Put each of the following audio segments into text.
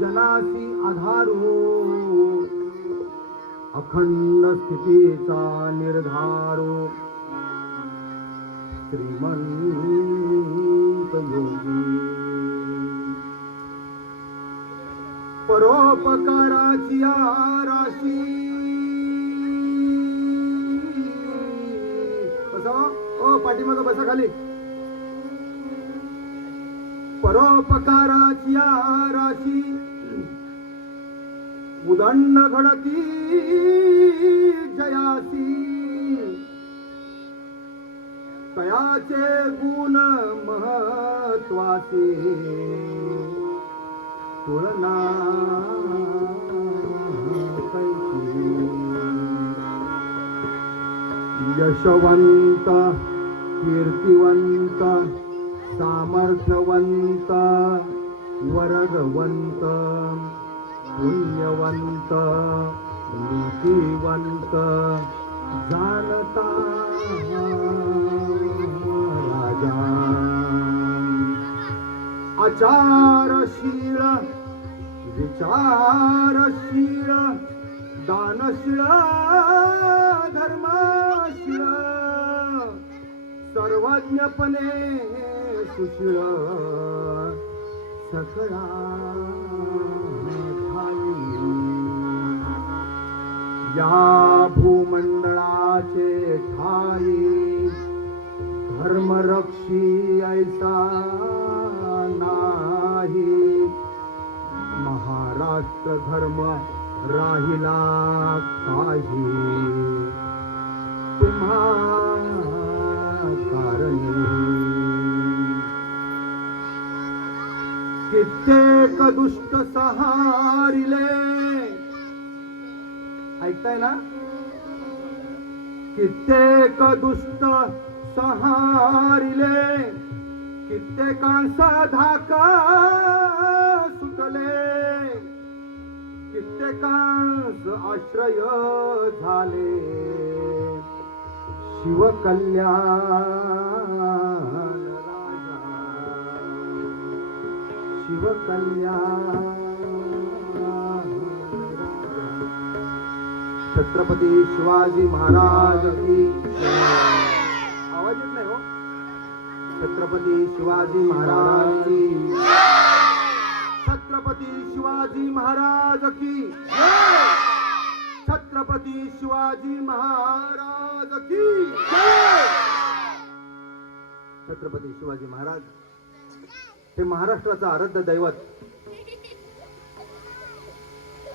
जनासी आधारू अखंड स्थितीचा निर्धारू श्रीमंत योगी परोपकाराची राशी बसा ओ पाठीमागं बसा खाली परोपकाराची राशी उदंड घडती जयासी तयाचे गुण महत्वासी तुलना कैची यशवंत कीर्तिवंत सामर्थ्यवंत वरदवंत पुण्यवंत नीतिवंत जानता राजा आचारशील विचारशील दानशील धर्मशील सर्वज्ञपणे सुशील सकळा या भूमंडळाचे ठाई धर्मरक्षी ऐसा नाही महाराष्ट्र धर्म राहिला काही तुम्हा कारणी कित्येक दुष्ट सहारिले ऐकताय ना कित्येक दुष्ट सहारिले कित्येकांचा धाका सुटले कित्येकांस आश्रय झाले शिवकल्याण राजा शिवकल्याण छत्रपती शिवाजी महाराज की आवाज येत नाही हो छत्रपती शिवाजी महाराज की छत्रपती शिवाजी महाराज की छत्रपती शिवाजी महाराज की छत्रपती शिवाजी महाराज हे महाराष्ट्राचा आराध्य दैवत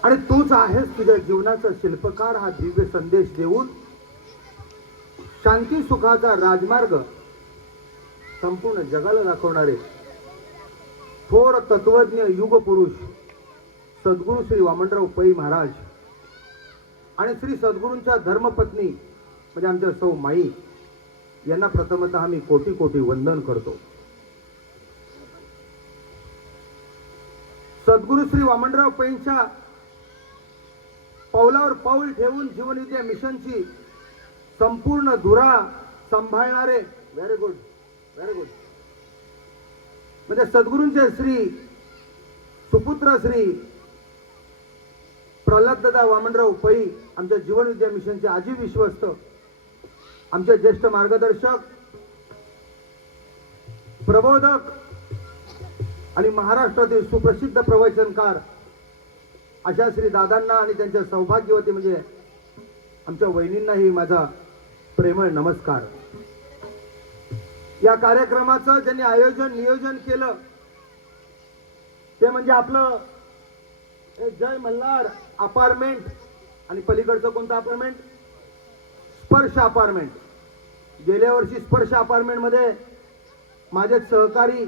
आणि तूच आहेस तुझ्या जीवनाचा शिल्पकार हा दिव्य संदेश देऊन शांती सुखाचा राजमार्ग संपूर्ण जगाला दाखवणारे थोर तत्वज्ञ युग पुरुष सद्गुरू श्री वामनराव पै महाराज आणि श्री सद्गुरूंच्या धर्मपत्नी म्हणजे आमच्या सौ माई यांना प्रथमतः मी कोटी कोटी वंदन करतो. सद्गुरू श्री वामनराव पैंच्या पावलावर पाऊल ठेवून जीवनविद्या मिशनची संपूर्ण धुरा सांभाळणारे व्हेरी गुड म्हणजे सद्गुरूंचे श्री सुपुत्र श्री प्रल्हाददादा वामनराव पै आमच्या जीवनविद्या मिशनचे आजी विश्वस्त आमचे ज्येष्ठ मार्गदर्शक प्रबोधक आणि महाराष्ट्रातील सुप्रसिद्ध प्रवचनकार अशा श्री दादांना आणि त्यांच्या सौभाग्यवती म्हणजे आमच्या वहिनींनाही माझा प्रेमळ नमस्कार. या कार्यक्रमाचं ज्यांनी आयोजन नियोजन केलं ते म्हणजे आपलं जय मल्हार अपार्टमेंट आणि पलीकडचं कोणतं अपार्टमेंट स्पर्श अपार्टमेंट. गेल्या वर्षी स्पर्श अपार्टमेंट मध्ये माझे सहकारी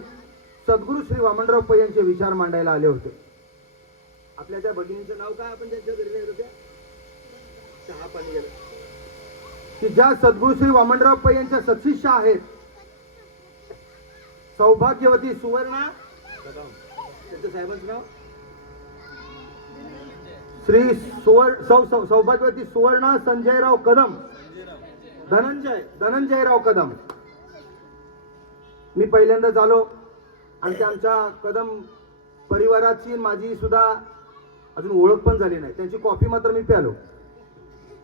सद्गुरू श्री वामनराव पै यांचे विचार मांडायला आले होते. आपल्या त्या भगिनीचं नाव काय आपण त्यांच्या घरी गेलो होत्या चहा पाणी गेलं की ज्या सद्गुरू श्री वामनराव पै यांच्या सत्शिष्य आहेत सौभाग्यवती सुवर्णा त्यांचं साहेबांचं नाव श्री सौभाग्यवती सुवर्णा संजयराव कदम धनंजयराव कदम. मी पहिल्यांदाच आलो आणि ते आमच्या कदम परिवाराची माझी सुद्धा अजून ओळख पण झाली नाही. त्यांची कॉफी मात्र मी प्यालो.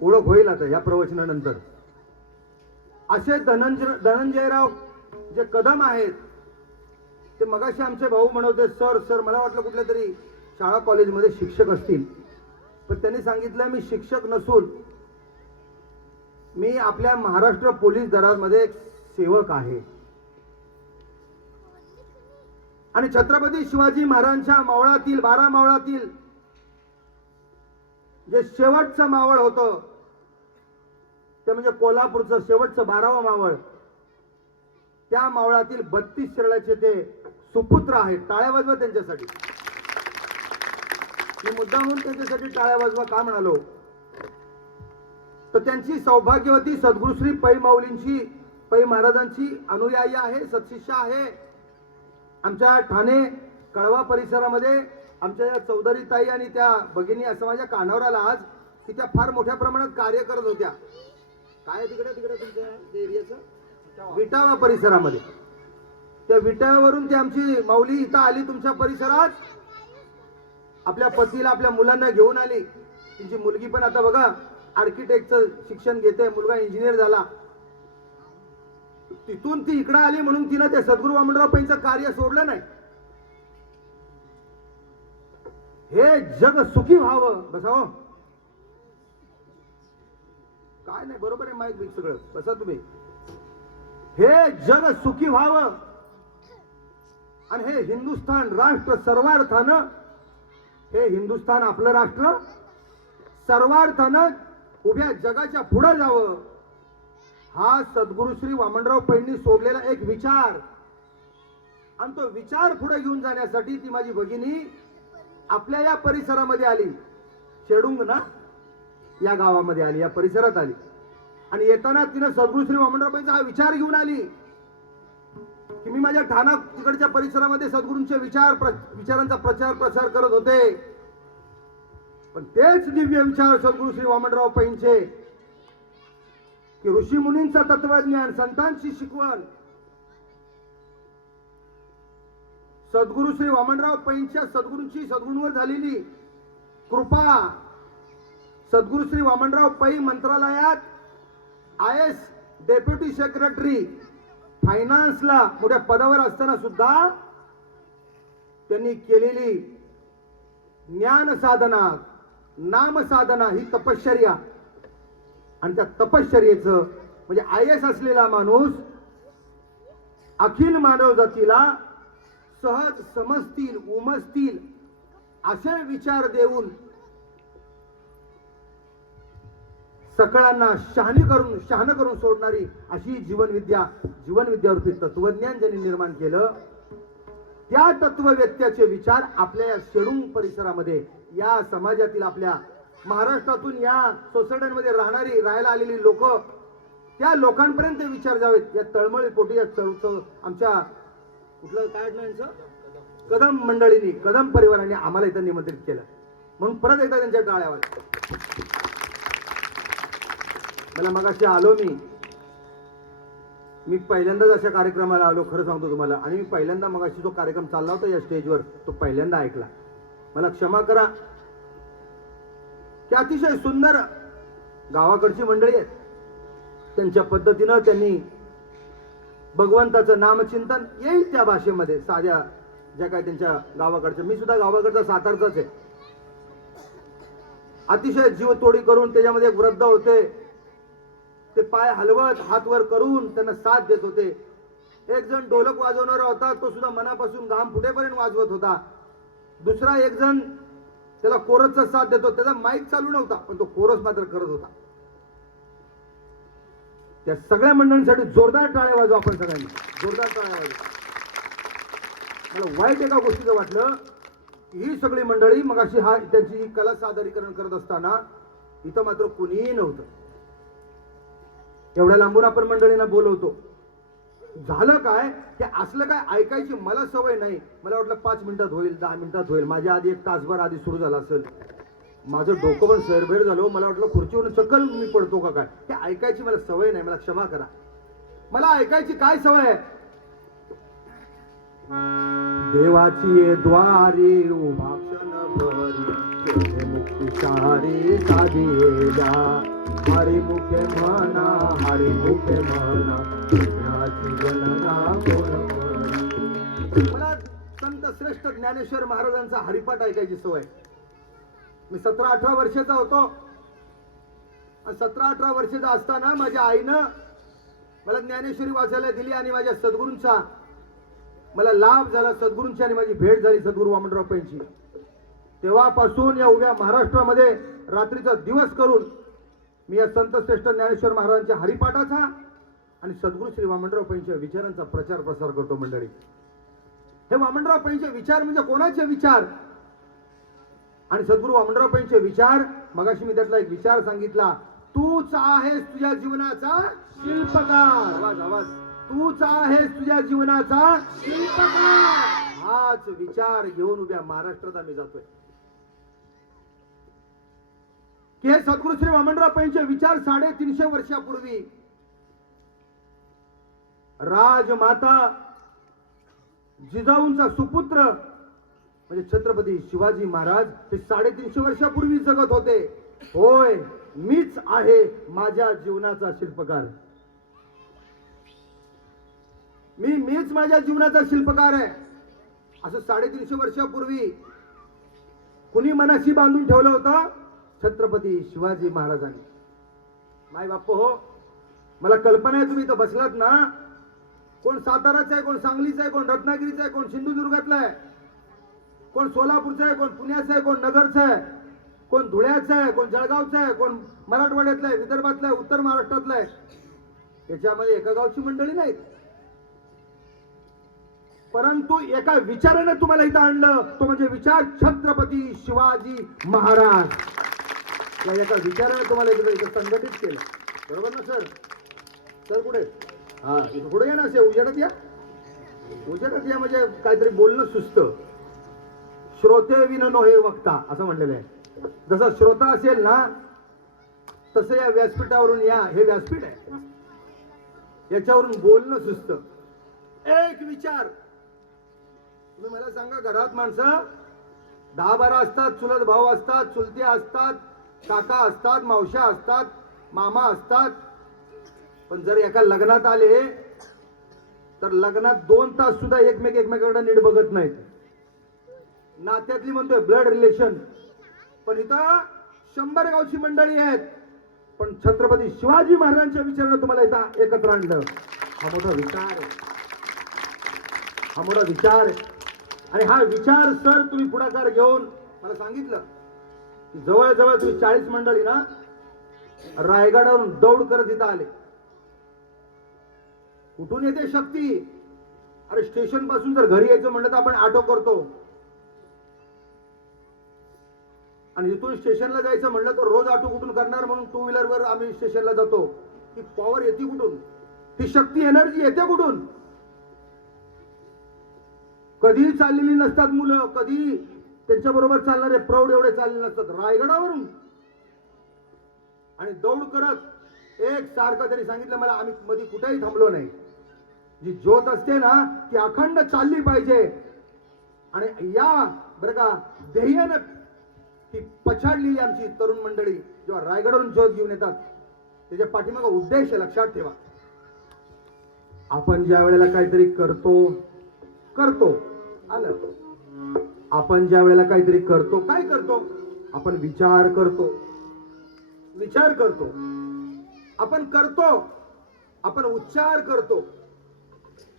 ओळख होईल आता या प्रवचनानंतर. असे धनंजयराव जे कदम आहेत ते मगाशी आमचे भाऊ म्हणत सर सर मला वाटलं कुठल्या तरी शाळा कॉलेजमध्ये शिक्षक असतील, पण त्यांनी सांगितलं मी शिक्षक नसून मी आपल्या महाराष्ट्र पोलीस दलामध्ये एक सेवक आहे. आणि छत्रपती शिवाजी महाराजांच्या मावळातील 12 मावळातील जे शेवटचं मावळ होतं ते म्हणजे कोल्हापूरचं शेवटचं 12वं मावळ, त्या मावळातील 32 शिराळ्याचे ते सुपुत्र आहेत. टाळ्या वाजवा त्यांच्यासाठी. मी मुद्दामून त्यांच्यासाठी टाळ्या वाजवा का म्हणालो तर त्यांची सौभाग्यवती सद्गुरुश्री पै माऊलींची पै महाराजांची अनुयायी आहे, सत्शिष्य आहे. आमच्या ठाणे कळवा परिसरामध्ये आमच्या या चौधरी ताई आणि त्या भगिनी असं माझ्या कानावर आला आज की त्या फार मोठ्या प्रमाणात कार्य करत होत्या. काय तिकडे तिकडे तुमच्या एरियाचं विटावा परिसरामध्ये. त्या विटाव्यावरून ती आमची माऊली इथं आली तुमच्या परिसरात. आपल्या पतीला आपल्या मुलांना घेऊन आली. तिची मुलगी पण आता बघा आर्किटेक्टचं शिक्षण घेते, मुलगा इंजिनियर झाला. तिथून ती इकडे आली म्हणून तिनं ते सद्गुरू वामनराव पैंचं कार्य सोडलं नाही. हे जग सुखी व्हावं. बसाव काय नाही बरोबर आहे माईक बिक सगळं. बसा तुम्ही. हे जग सुखी व्हावं आणि हे हिंदुस्थान राष्ट्र सर्वार्थानं, हे हिंदुस्थान आपलं राष्ट्र सर्वार्थानं उभ्या जगाच्या पुढे जावं, हा सद्गुरु श्री वामनराव पैंनी सोडलेला एक विचार. आणि तो विचार पुढे घेऊन जाण्यासाठी ती माझी भगिनी आपल्या या परिसरामध्ये आली. शेडुंग ना या गावामध्ये आली, या परिसरात आली. आणि येताना तिने सद्गुरु श्री वामनराव पैंचा हा विचार घेऊन आली की मी माझ्या ठाणा तिकडच्या परिसरामध्ये सद्गुरूंचे विचारांचा प्रचार प्रसार करत होते. पण तेच दिव्य विचार सद्गुरु श्री वामनराव पैंचे की ऋषी मुनींचा तत्वज्ञान, संतांची शिकवण, सद्गुरु श्री वामनराव पैंच्या सद्गुरूंवर झालेली कृपा, सद्गुरु श्री वामनराव पै मंत्रालयात IAS डेप्युटी सेक्रेटरी फायनान्सला मोठ्या पदावर असताना सुद्धा त्यांनी केलेली ज्ञान साधना, नाम साधना ही तपश्चर्या. आणि त्या तपश्चर्येचं म्हणजे IAS असलेला माणूस अखिल मानव जातीला सहज समजतील, उमजतील असे विचार देऊन सकळांना शहाणं करून सोडणारी अशी जीवनविद्यारूपी तत्वज्ञान ज्यांनी निर्माण केलं, त्या तत्ववेत्याचे विचार आपल्या या शेडुंग परिसरामध्ये, या समाजातील आपल्या महाराष्ट्रातून या सोसायट्यांमध्ये राहायला आलेली लोक, त्या लोकांपर्यंत विचार जावेत. या तळमळी पोटी आमच्या कुठलं काय यांचं कदम मंडळींनी, कदम परिवाराने आम्हाला इथं निमंत्रित केलं. म्हणून परत एकदा त्यांच्या टाळ्यावर. मला मगाशी आलो मी पहिल्यांदाच अशा कार्यक्रमाला आलो, खरं सांगतो तुम्हाला. आणि मी पहिल्यांदा मगाशी जो कार्यक्रम चालला होता या स्टेजवर तो पहिल्यांदा ऐकला. मला क्षमा करा की अतिशय सुंदर गावाकडची मंडळी आहेत. त्यांच्या पद्धतीनं त्यांनी भगवंताचं नामचिंतन येईल त्या भाषेमध्ये, साध्या ज्या काय त्यांच्या गावाकडच्या. मी सुद्धा गावाकडचा सातारचाच आहे. अतिशय जीवतोडी करून त्याच्यामध्ये एक वृद्ध होते, ते पाय हलवत हात वर करून त्यांना साथ देत होते. एक जण ढोलक वाजवणारा होता, तो सुद्धा मनापासून घाम फुटेपर्यंत वाजवत होता. दुसरा एक जण त्याला कोरसचा साथ देतो, त्याचा माईक चालू नव्हता पण तो कोरस मात्र करत होता. त्या सगळ्या मंडळींसाठी जोरदार टाळ्या वाजवा आपण सगळ्यांनी, जोरदार टाळ्या वाजवा. मला वाईट एका गोष्टीचं वाटलं, ही सगळी मंडळी मग अशी त्यांची कला सादरीकरण करत असताना इथं मात्र कुणीही नव्हतं. एवढ्या लांबून आपण मंडळींना बोलवतो. झालं काय की असलं काय ऐकायची मला सवय नाही. मला वाटलं 5 मिनिटात होईल, 10 मिनिटात होईल. माझ्या आधी 1 तासभर आधी सुरू झाला असेल. माझं डोकं पण सैरभैर झालं. मला वाटलं खुर्चीवरून चक्कर मी पडतो का काय. ते ऐकायची मला सवय नाही, मला क्षमा करा. मला ऐकायची काय सवय आहे, देवाची ये द्वारी उभा क्षणभरी केले मुक्तिसारी साधिला हरी मुखे म्हणा हरी मुखे म्हणा पुण्याची गणना कोण करी. मला संत श्रेष्ठ ज्ञानेश्वर महाराजांचा हरिपाठ ऐकायची सवय. मी 17-18 वर्षाचा होतो आणि 17-18 वर्षाचा असताना माझ्या आईनं मला ज्ञानेश्वरी वाचायला दिली आणि माझ्या सद्गुरूंचा मला लाभ झाला. सद्गुरूंची आणि माझी भेट झाली सद्गुरू वामनराव पैंची. तेव्हापासून या उभ्या महाराष्ट्रामध्ये रात्रीचा दिवस करून मी या संत श्रेष्ठ ज्ञानेश्वर महाराजांच्या हरिपाठाचा आणि सद्गुरू श्री वामनराव पैंच्या विचारांचा प्रचार प्रसार करतो. मंडळी, हे वामनराव पैंचे विचार म्हणजे कोणाचे विचार आणि सद्गुरू वामनराव पैंचे विचार. मगाशी मी त्यातला एक विचार सांगितला, तूच आहेस तुझ्या जीवनाचा शिल्पकार. आवाज आवाज, तूच आहेस तुझ्या जीवनाचा शिल्पकार. हाच विचार घेऊन उभ्या महाराष्ट्रात आम्ही जातोय की हे सद्गुरू श्री वामनराव पैंचे विचार 350 वर्षापूर्वी राजमाता जिजाऊंचा सुपुत्र म्हणजे छत्रपती शिवाजी महाराज हे 350 वर्षापूर्वी जगत होते. होय, मीच आहे माझ्या जीवनाचा शिल्पकार. मीच माझ्या जीवनाचा शिल्पकार आहे असं 350 वर्षापूर्वी कुणी मनाशी बांधून ठेवलं होतं? छत्रपती शिवाजी महाराजांनी. माय बाप हो, मला कल्पना आहे तुम्ही इथं बसलात ना, कोण साताराचा आहे, कोण सांगलीचा आहे, कोण रत्नागिरीचा आहे, कोण सिंधुदुर्गातला आहे, कोण सोलापूरचा आहे, कोण पुण्याचा आहे, कोण नगरचा आहे, कोण धुळ्याचा आहे, कोण जळगावचा आहे, कोण मराठवाड्यातला आहे, विदर्भातला आहे, उत्तर महाराष्ट्रातला आहे. याच्यामध्ये एका गावची मंडळी नाहीत, परंतु एका विचाराने तुम्हाला इथं आणलं, तो म्हणजे विचार छत्रपती शिवाजी महाराज. या एका विचाराने तुम्हाला इथं संघटित केलं. बरोबर ना सर? सर कुठे? हा, इथं पुढे या ना, असे उजेडात या. उजेडात या म्हणजे काहीतरी बोलणं सुस्त. श्रोते विनो हे वक्ता असं म्हणलेलं आहे. जसं श्रोता असेल ना तसं या व्यासपीठावरून या. हे व्यासपीठ आहे, याच्यावरून बोलणं सुस्त. एक विचार तुम्ही मला सांगा, घरात माणसं 10-12 असतात, चुलत भाऊ असतात, चुलत्या असतात, काका असतात, मावश्या असतात, मामा असतात, पण जर एका लग्नात आले तर लग्नात 2 तास सुद्धा एकमेकांकडे नीट बघत नाहीत. नात्यातली म्हणतोय ब्लड रिलेशन, पण इथं 100 गावची मंडळी आहेत, पण छत्रपती शिवाजी महाराजांच्या विचारानं तुम्हाला इथं एकत्र आणलं. हा मोठा विचार आहे, हा मोठा विचार आहे. आणि हा विचार सर तुम्ही पुढाकार घेऊन मला सांगितलं की जवळजवळ तुम्ही 40 मंडळी ना रायगडावरून दौड करत इथं आले. कुठून येते शक्ती? अरे स्टेशन पासून जर घरी यायचं म्हणलं तर आपण ऑटो करतो, आणि इथून स्टेशनला जायचं म्हणलं तर रोज ऑटो कुठून करणार, म्हणून 2 व्हीलरवर आम्ही स्टेशनला जातो. ती पॉवर येते कुठून? ती शक्ती एनर्जी येते कुठून? कधी चाललेली नसतात मुलं, कधी त्यांच्या बरोबर चालणारे प्रौढ एवढे चालले नसतात. रायगडावरून आणि दौड करत एक सारखं त्यांनी सांगितलं मला, आम्ही मध्ये कुठेही थांबलो नाही. जी ज्योत असते ना ती अखंड चालली पाहिजे. आणि या बरं का ध्येयानं ती पछाडलेली आमची तरुण मंडळी जेव्हा रायगडावरून ज्योत घेऊन येतात, त्याच्या पाठीमागा उद्देश लक्षात ठेवा. आपण ज्या वेळेला काहीतरी करतो आलं, आपण ज्या वेळेला काहीतरी करतो, काय करतो? आपण विचार करतो, आपण करतो, आपण उच्चार करतो,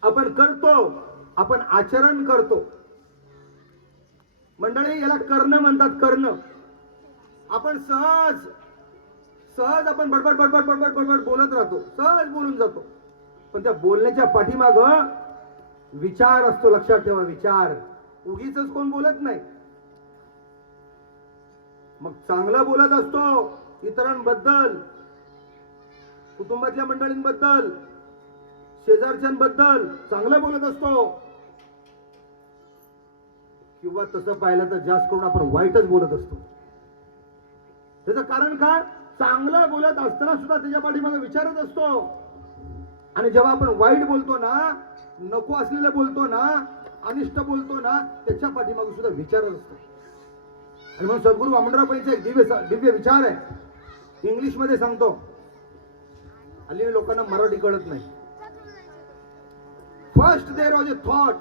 आपण आचरण करतो. मंडळी याला करणं म्हणतात, करणं. आपण सहज आपण बडबड बोलत राहतो, सहज बोलून जातो, पण त्या बोलण्याच्या पाठीमाग विचार असतो. लक्षात ठेवा, विचार. उगीच कोण बोलत नाही. मग चांगलं बोलत असतो इतरांबद्दल, कुटुंबातल्या मंडळींबद्दल, शेजारच्यांबद्दल चांगलं बोलत असतो, किंवा तसं पाहिलं तर जास्त करून आपण वाईटच बोलत असतो. त्याचं कारण काय? चांगलं बोलत असताना सुद्धा त्याच्या पाठीमागे विचारत असतो. आणि जेव्हा आपण वाईट बोलतो ना, नको असलेलं बोलतो ना, अनिष्ट बोलतो ना त्याच्या पाठीमागे सुद्धा विचारच असतो. आणि म्हणून सद्गुरू वामनराव पैंचा एक दिव्य विचार आहे, इंग्लिश मध्ये सांगतो. हल्ली लोकांना मराठी कळत नाही. First there was a thought.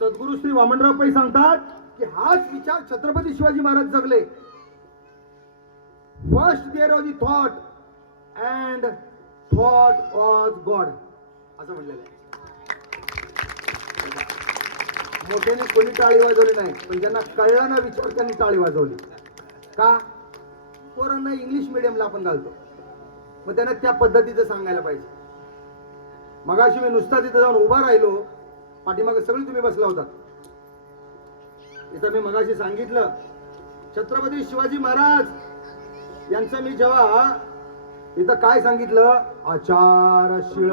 Sadguru Shri Vamanrao पै सांगतात की हाच विचार छत्रपती शिवाजी महाराज जगले. First there was a thought and thought was God असं म्हटलेलं आहे. मोठ्याने कोणी टाळी वाजवली नाही, पण ज्यांना कळला ना विचार त्यांनी टाळी वाजवली. का? पोरांना इंग्लिश मिडियमला आपण घालतो, मग त्यांना त्या पद्धतीचं सांगायला पाहिजे. मगाशी मी नुसता तिथं जाऊन उभा राहिलो, पाठीमागे सगळी तुम्ही बसला होता. इथं मी मगाशी सांगितलं छत्रपती शिवाजी महाराज यांचं मी जेव्हा इथं काय सांगितलं, आचारशील.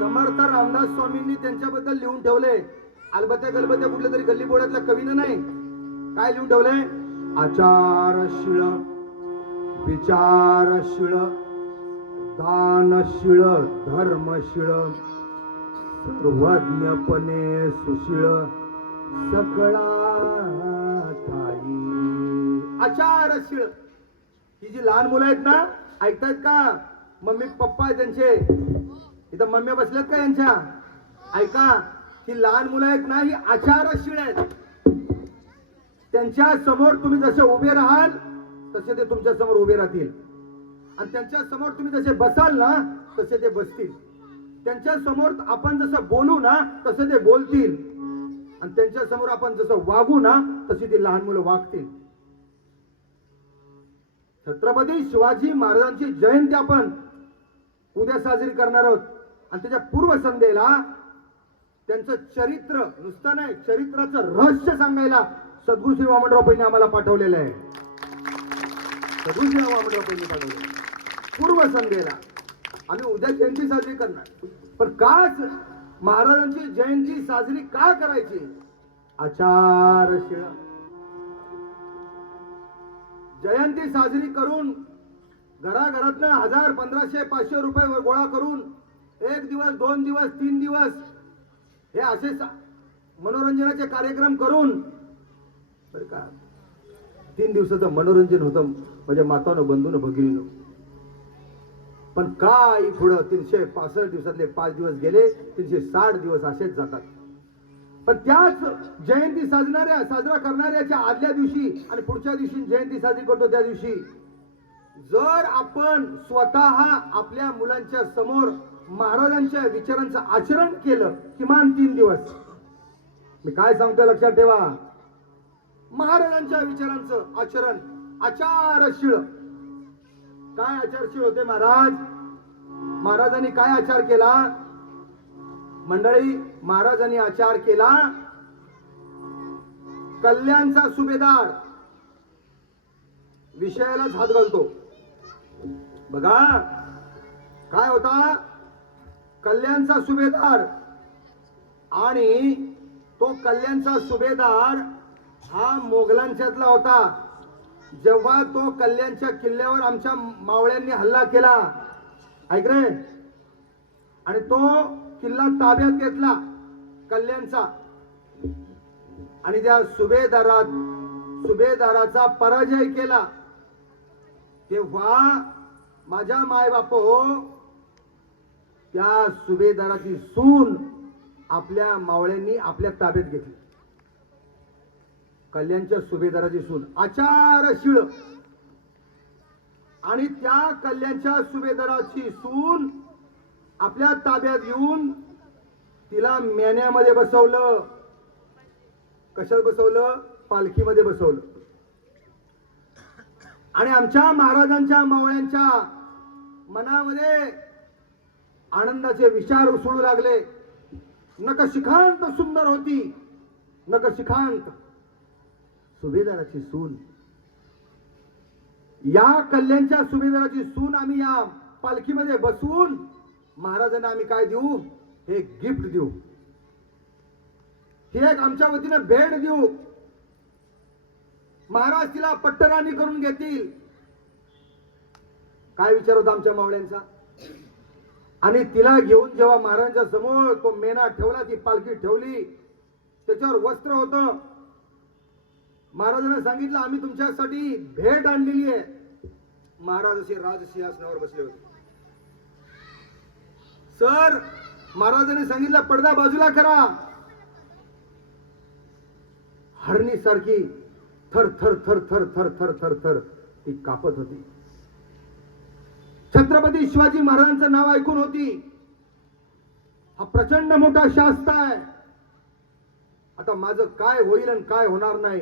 समर्थ रामदास स्वामींनी त्यांच्याबद्दल लिहून ठेवले. अलबत्या गलबत्या कुठल्या तरी गल्ली बोळ्यातल्या कवीनं नाही, काय लिहून ठेवले, आचारशील, विचारशील, दानशील, धर्मशील, सर्वज्ञपणे सुशील, सकळा ठाई. आचारशील. ही जी लहान मुलं आहेत ना, ऐकतायत का? मम्मी पप्पा आहेत त्यांचे, इथं मम्मी बसल्यात का यांच्या? ऐका, ही लहान मुलं आहेत ना, ही आचारशील आहेत. त्यांच्या समोर तुम्ही जसे उभे राहाल तसे ते तुमच्या समोर उभे राहतील, आणि त्यांच्या समोर तुम्ही जसे बसाल ना तसे ते बसतील. त्यांच्या समोर आपण जसं बोलू ना तसे ते बोलतील, आणि त्यांच्या समोर आपण जसं वागू ना तशी ती लहान मुलं वागतील. छत्रपती शिवाजी महाराजांची जयंती आपण उद्या साजरी करणार आहोत, आणि त्याच्या पूर्वसंध्येला त्यांचं चरित्र नुसतं नाही, चरित्राचं रहस्य सांगायला सद्गुरू श्री वामनराव पैंनी आम्हाला पाठवलेलं आहे. सद्गुरू श्री वामनराव पैंनी पाठवलेलं पूर्वसंध्येला. आम्ही उद्या जयंती साजरी करणार, पण का महाराजांची जयंती साजरी का करायची? आचारशील. जयंती साजरी करून घराघरातनं 1000, 1500, 500 रुपये गोळा करून 1 दिवस, 2 दिवस, 3 दिवस हे असे मनोरंजनाचे कार्यक्रम करून, बरं का, 3 दिवसाचं मनोरंजन होतं म्हणजे मातानं बंधून भगिनीनं. पण काय पुढं 365 दिवसातले 5 दिवस गेले, 360 दिवस असेच जातात. पण त्याच जयंती साजरा करणाऱ्याच्या आदल्या दिवशी आणि पुढच्या दिवशी जयंती साजरी करतो त्या दिवशी जर आपण स्वतः आपल्या मुलांच्या समोर महाराजांच्या विचारांचं आचरण केलं किमान 3 दिवस, मी काय सांगतोय लक्षात ठेवा, महाराजांच्या विचारांचं आचरण, आचारशील. काय आचारशील होते महाराज? महाराजांनी काय आचार केला मंडळी? महाराजांनी आचार केला, कल्याणचा सुभेदार विषयालाच हात घालतो. बघा काय होता, कल्याणचा सुभेदार, आणि तो कल्याणचा सुभेदार हा मोगलांच्यातला होता. जेव्हा तो कल्याणच्या किल्ल्यावर आमच्या मावळ्यांनी हल्ला केला, ऐक रे, आणि तो किल्ला ताब्यात घेतला कल्याणचा, आणि त्या सुभेदाराचा पराजय केला, तेव्हा माझ्या मायबाप हो, त्या सुभेदाराची सून आपल्या मावळ्यांनी आपल्या ताब्यात घेतली. कल्याणच्या सुभेदाराची सून आचारशील, आणि त्या कल्याणच्या सुभेदाराची सून आपल्या ताब्यात घेऊन तिला मेन्यामध्ये बसवलं. कशात बसवलं? पालखीमध्ये बसवलं. आणि आमच्या महाराजांच्या मावळ्यांच्या मनामध्ये आनंदाचे विचार उसळू लागले. नखशिखांत सुंदर होती, नखशिखांत सुभेदाराची सून. या कल्याणच्या सुभेदाराची सून आम्ही या पालखीमध्ये बसवून महाराजांना आम्ही काय देऊ? हे गिफ्ट देऊ, ही एक आमच्या वतीनं भेट देऊ. महाराज तिला पट्टराणी करून घेतील. काय विचार होता आमच्या मावळ्यांचा? आणि तिला घेऊन जेव्हा महाराजांच्या समोर तो मेना ठेवला, ती पालखी ठेवली, त्याच्यावर वस्त्र होतं. महाराजांना सांगितलं आम्ही तुमच्यासाठी भेट आणलेली आहे. महाराज असे राजसिंहासनावर बसले होते. सर, महाराजांनी सांगितलं पडदा बाजूला करा. हरणी सारखी थर थर थर थर थर थर थर थर ती कापत होती. छत्रपती शिवाजी महाराजांचं नाव ऐकून होती. हा प्रचंड मोठा शास्त्र आहे. आता माझं काय होईल आणि काय होणार नाही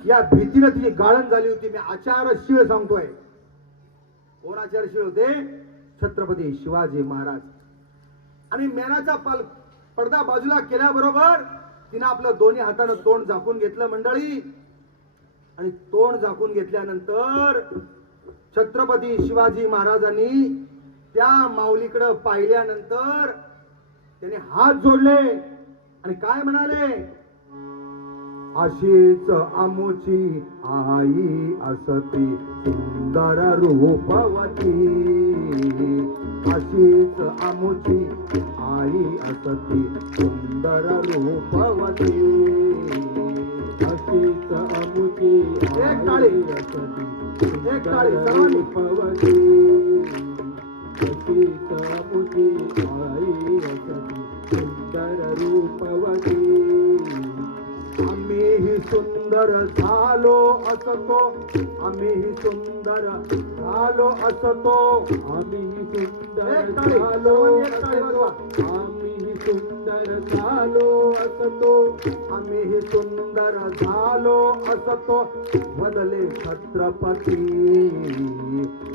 या भीतीने तिची गाळण झाली होती. मी आचारशीळ सांगतोय. कोण आचारशीळ होते? छत्रपती शिवाजी महाराज. आणि मेनाचा पडदा बाजूला केल्याबरोबर तिनं आपलं दोन्ही हातानं तोंड झाकून घेतलं मंडळी. आणि तोंड झाकून घेतल्यानंतर छत्रपती शिवाजी महाराजांनी त्या माऊलीकडे पाहिल्यानंतर त्याने हात जोडले आणि काय म्हणाले? अशीच आमुची आई असती सुंदर रूपवती. अशीच आमुची आई असती सुंदर रूपवती. अशीच आमुची एक टाळी रूपवती. अशीच आमुची आई असती सुंदर रूपवती. आम्हीही सुंदर झालो असतो. आम्हीही सुंदर झालो असतो. आम्हीही सुंदर झालो असतो. आम्हीही सुंदर झालो असतो. आम्हीही सुंदर झालो असतो. वदले छत्रपती,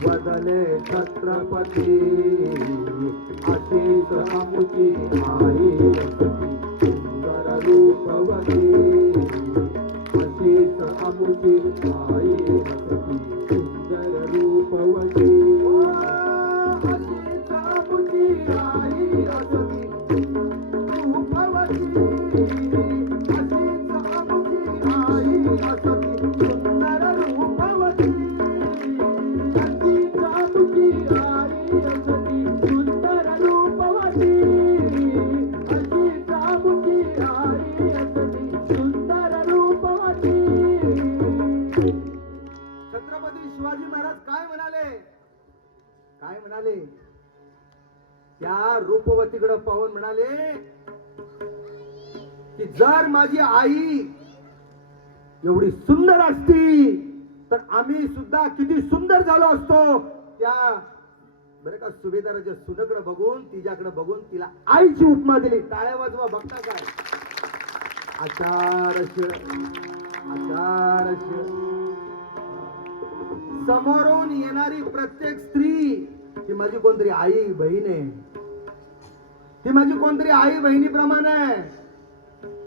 वदले छत्रपती. अशीच आमुची आई असती सुंदर रूपवती. अशीच आमुची आई असती सुंदर रूपवती. अशीच आमुची आई असती रूपवती. अशीच आमुची आई असती सुंदर रूपवती. अशीच आमुची आई असती सुंदर रूपवती. अशीच आमुची आई असती सुंदर रूपवती. छत्रपती शिवाजी महाराज काय म्हणाले? काय म्हणाले? त्या रूपवतीकडे पाहून म्हणाले की जर माझी आई एवढी सुंदर असती तर आम्ही सुद्धा किती सुंदर झालो असतो. त्या बरं का सुभेदाराच्या सुनेकडे बघून, तिच्याकडे बघून तिला आईची उपमा दिली. टाळ्या वाजवा. बघता काय? आचारशीळ, आचारशीळ. समोरून येणारी प्रत्येक स्त्री ती माझी कोणतरी आई बहीण आहे. ती माझी कोणतरी आई बहिणीप्रमाणे आहे.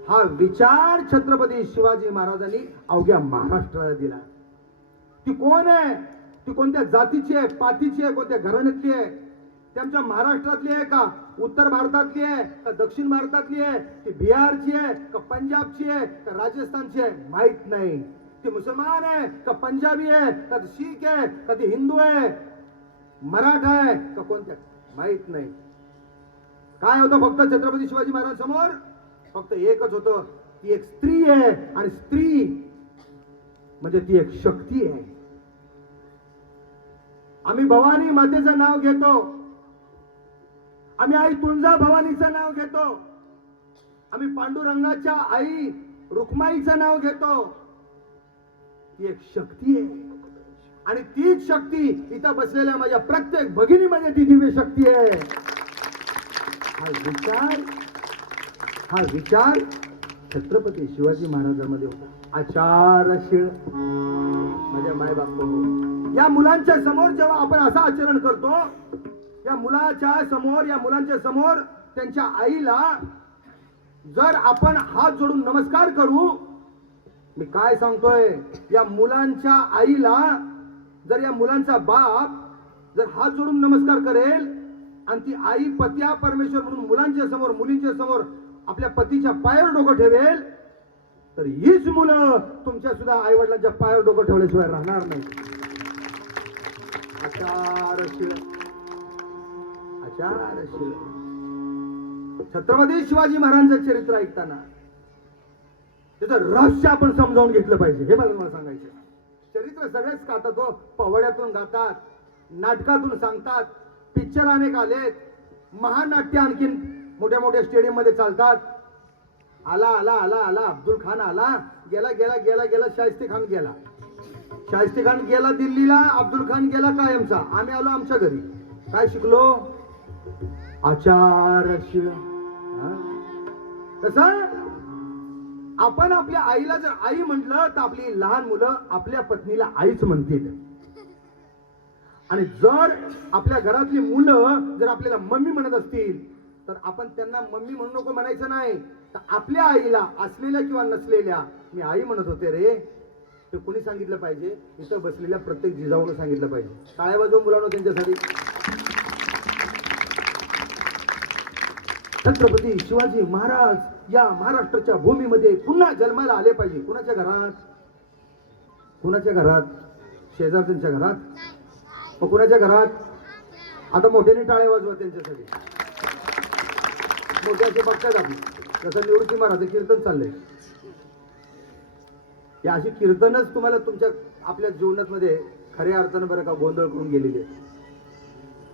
हा विचार छत्रपती शिवाजी महाराजांनी अवघ्या महाराष्ट्राला दिला. ती कोण आहे? ती कोणत्या जातीची आहे, पातीची आहे, कोणत्या घराण्यातली आहे? ती आमच्या महाराष्ट्रातली आहे का उत्तर भारतातली आहे का दक्षिण भारतातली आहे? ती बिहारची आहे का पंजाबची आहे का राजस्थानची आहे? माहित नाही. ती मुसलमान आहे का पंजाबी आहे का शीख आहे का ती हिंदू आहे, मराठा आहे का कोणत्या? माहित नाही. काय होतं फक्त छत्रपती शिवाजी महाराजांसमोर? फक्त एकच होतं, ती एक स्त्री आहे. आणि स्त्री म्हणजे ती एक शक्ती आहे. आम्ही भवानी मातेचं नाव घेतो. आम्ही आई तुळजा भवानीचं नाव घेतो. आम्ही पांडुरंगाच्या आई रुक्माईचं नाव घेतो. ती एक शक्ती आहे. आणि तीच शक्ती इथं बसलेल्या माझ्या प्रत्येक भगिनीमध्ये ती दिव्य शक्ती आहे. हा विचार छत्रपती शिवाजी महाराजांमध्ये होता. आचारशीळ. माझ्या माय बाप, या मुलांच्या समोर जेव्हा आपण असं आचरण करतो, या मुलांच्या समोर त्यांच्या आईला जर आपण हात जोडून नमस्कार करू, मी काय सांगतोय, या मुलांच्या आईला जर या मुलांचा बाप जर हात जोडून नमस्कार करेल आणि ती आई पत्या परमेश्वर म्हणून मुलांच्या समोर मुलींच्या समोर आपल्या पतीच्या पायावर डोकं ठेवेल, तर हीच मुलं तुमच्या सुद्धा आई वडिलांच्या पायावर डोकं ठेवल्याशिवाय राहणार नाही. आचारशील. छत्रपती शिवाजी महाराजांचं चरित्र ऐकताना त्याचं रहस्य आपण समजावून घेतलं पाहिजे. हे मला सांगायचं. चरित्र सगळेच गातात हो, पवळ्यातून गातात, नाटकातून सांगतात, पिक्चर अनेक आलेत, महानाट्य आणखीन मोठ्या मोठ्या स्टेडियम मध्ये चालतात. आला आला आला आला अब्दुल खान आला, गेला गेला गेला गेला शाहिस्ते खान गेला. शाहिस्ते खान गेला दिल्लीला, अब्दुल खान गेला कायमचा. आम्ही आलो आमच्या घरी. काय शिकलो? आचारशील. कसं आपण आपल्या आईला जर आई म्हटलं तर आपली लहान मुलं आपल्या पत्नीला आईच म्हणतील. आणि जर आपल्या घरातली मुलं जर आपल्याला मम्मी म्हणत असतील तर आपण त्यांना मम्मी म्हणू नको म्हणायचं नाही, तर आपल्या आईला असलेल्या किंवा नसलेल्या मी आई म्हणत होते रे, हे कोणी सांगितलं पाहिजे? इथं बसलेल्या प्रत्येक जिजाऊनं सांगितलं पाहिजे. टाळ्या वाजवून मुलांनो त्यांच्यासाठी. छत्रपती शिवाजी महाराज या महाराष्ट्राच्या भूमीमध्ये पुन्हा जन्माला आले पाहिजे. कुणाच्या घरात? कुणाच्या घरात? शेजारच्या घरात? मग कुणाच्या घरात? आता मोठ्याने टाळे वाजवा त्यांच्यासाठी. मोठ्याचे बघतात आपली जसं निवृत्ती महाराज कीर्तन चाललंय. ही अशी कीर्तनच तुम्हाला तुमच्या आपल्या जीवनात मध्ये खऱ्या अर्थानं बरं का गोंधळ करून गेलेली आहे.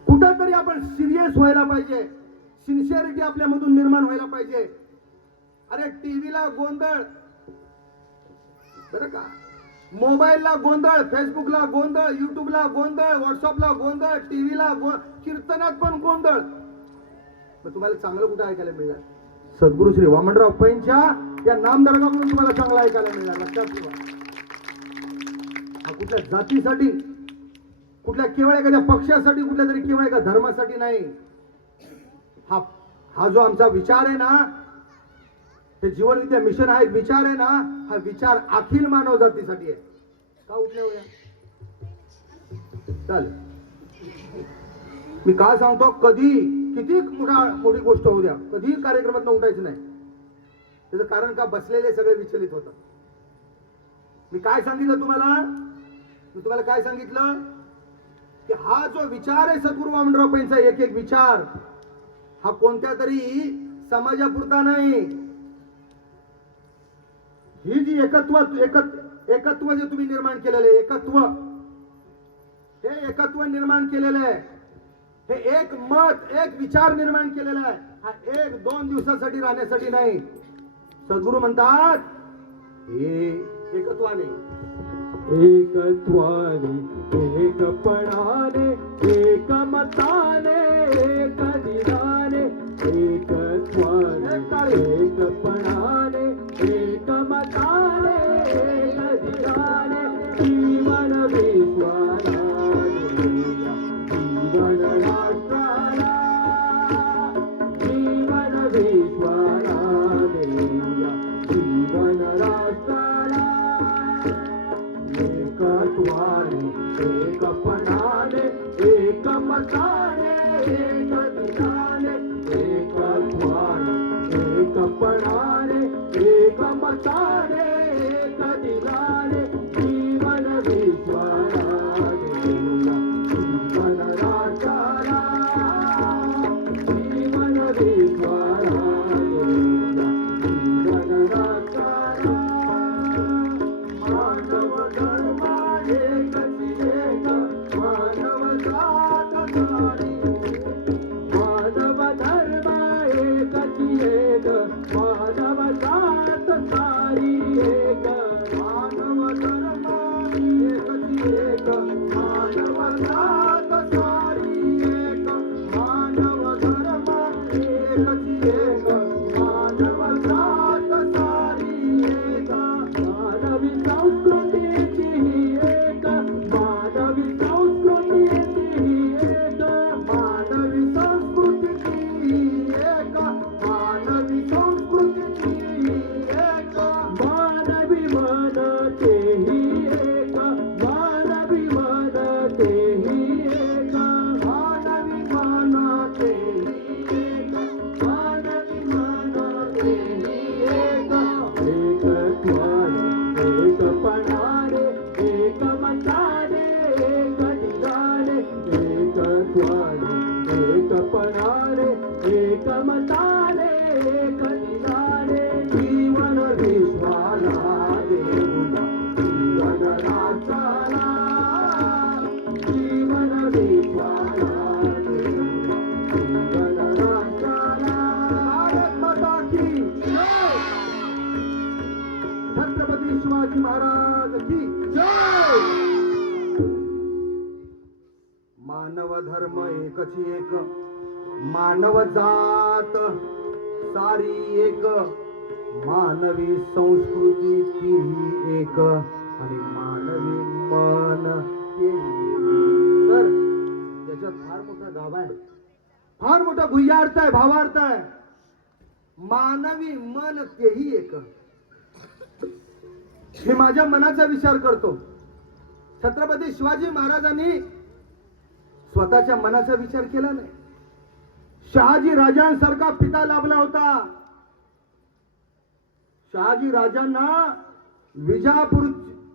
कुठंतरी आपण सिरियस व्हायला पाहिजे. सिन्सिअरिटी आपल्यामधून निर्माण व्हायला पाहिजे. अरे टीव्हीला गोंधळ बरं का, मोबाईलला गोंधळ, फेसबुकला गोंधळ, युट्यूबला गोंधळ, व्हॉट्सअपला गोंधळ, टीव्हीला कीर्तनात पण गोंधळ. मग तुम्हाला चांगलं कुठं ऐकायला मिळणार? सद्गुरू श्री वामनराव पैंच्या या नामदर्गाकडून तुम्हाला चांगलं ऐकायला मिळणार. लक्षात ठेवा. हा कुठल्या जातीसाठी, कुठल्या केवळ एखाद्या पक्षासाठी, कुठल्या तरी केवळ एका धर्मासाठी नाही. हा जो आमचा विचार आहे ना, हे जीवन विद्या मिशन हा एक विचार आहे ना, हा विचार अखिल मानव जातीसाठी आहे. का उठले होया? चालेल. मी काय सांगतो, कधी किती मोठी गोष्ट होऊ द्या, कधी कार्यक्रमात उठायचं नाही. त्याचं कारण का? बसलेले सगळे विचलित होतात. मी काय सांगितलं तुम्हाला? मी तुम्हाला काय सांगितलं की हा जो विचार आहे सद्गुरू वामनराव पैंचा, एक एक विचार हा कोणत्या तरी समाजापुरता नाही. ही जी एकत्व जे तुम्ही निर्माण केलेले एकत्व, हे एकत्व निर्माण केलेलं आहे, हे एक मत, एक विचार निर्माण केलेला आहे. हा एक दोन दिवसासाठी राहण्यासाठी नाही. सद्गुरू म्हणतात हे एकत्वाने, एकत्वाने, एकपणाने, एकमताने, एकदिलाने, एकत्वाने, एकपणाने, एकमताने, एकदिलाने, जीवन विश्वाला, जीवन राष्ट्राला, जीवन विश्वाला, जीवन राष्ट्राला. एकत्वाने, एकपणाने, एकमताने, एकदिलाने, एकत्वाने, एकपणाने, एकमताने, एकदिलाने, जीवन विश्वाला, जीवन राष्ट्राला, जीवन विश्वाला, जीवन राष्ट्राला. मानव धर्म एकच एक, मानव जात सारी. मानव धर्म एकच एक, मानव जात सारी. शिवाजी महाराज की जय. मानव धर्म एकची एक, मानव जात सारी एक, मानवी संस्कृती तीही एक, आणि मानवी मन तेही एक. सर याच्यात फार मोठा गाभा आहे, फार मोठा गुह्यार्थ आहे, भावार्थ आहे. मानवी मन तेही एक. मी माझ्या मनाचा विचार करतो. छत्रपती शिवाजी महाराजांनी स्वतःच्या मनाचा विचार केला नाही. शहाजी राजांसारखा पिता लाभला होता. शहाजी राजांना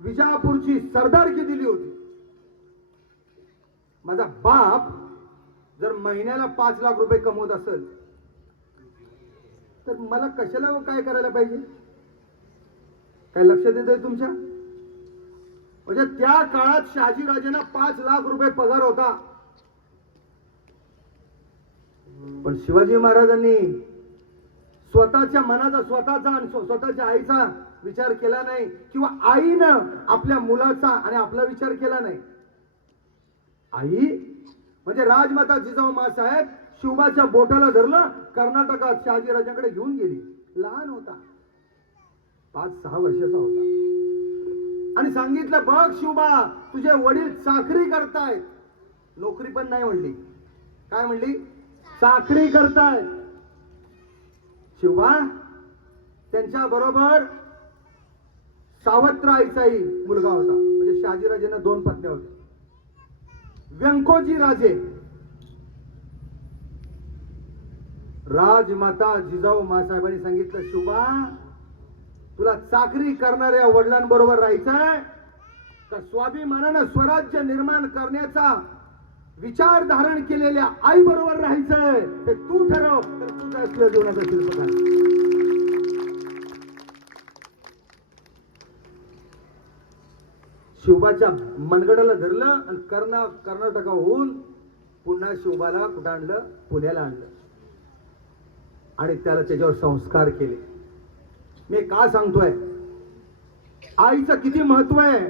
विजापूरची सरदारकी दिली होती. माझा बाप जर महिन्याला 5 लाख रुपये कमवत असेल तर मला कशाला काय करायला पाहिजे? काय लक्ष देतोय तुमच्या? म्हणजे त्या काळात शहाजी राजांना 5 लाख रुपये पगार होता. पण शिवाजी महाराजांनी स्वतःच्या मनाचा, स्वतःचा आणि स्वतःच्या आईचा विचार केला नाही, किंवा आईनं आपल्या मुलाचा आणि आपला विचार केला नाही. आई म्हणजे राजमाता जिजाऊ माँसाहेब शिवबाच्या बोटाला धरलं, कर्नाटकात शहाजी राजांकडे घेऊन गेली. लहान होता, 5-6 वर्षाचा होता, आणि सांगितलं, बघ शिवबा, तुझे वडील चाकरी करतायत. नोकरी पण नाही म्हणली, काय म्हणली? चाकरी करतायत. शिवबा त्यांच्या बरोबर सावत्राईचाही मुलगा होता. म्हणजे शहाजीराजेंना 2 पत्नी होत्या. व्यंकोजी राजे. राजमाता जिजाऊ माँसाहेबांनी सांगितलं, शिवबा तुला चाकरी करणाऱ्या वडिलांबरोबर राहायचंय का स्वाभिमानानं स्वराज्य निर्माण करण्याचा विचार धारण केलेल्या आई बरोबर राहायचंय? हे तू ठरव. तर तू काय तुझ्या जीवनाचा शिल्पकार. शिवबाच्या मनगडाला धरलं आणि कर्नाटकाहून पुन्हा शिवबाला कुठं आणलं? पुण्याला आणलं, आणि त्याला त्याच्यावर संस्कार केले. मी का सांगतोय? आईचं किती महत्व आहे.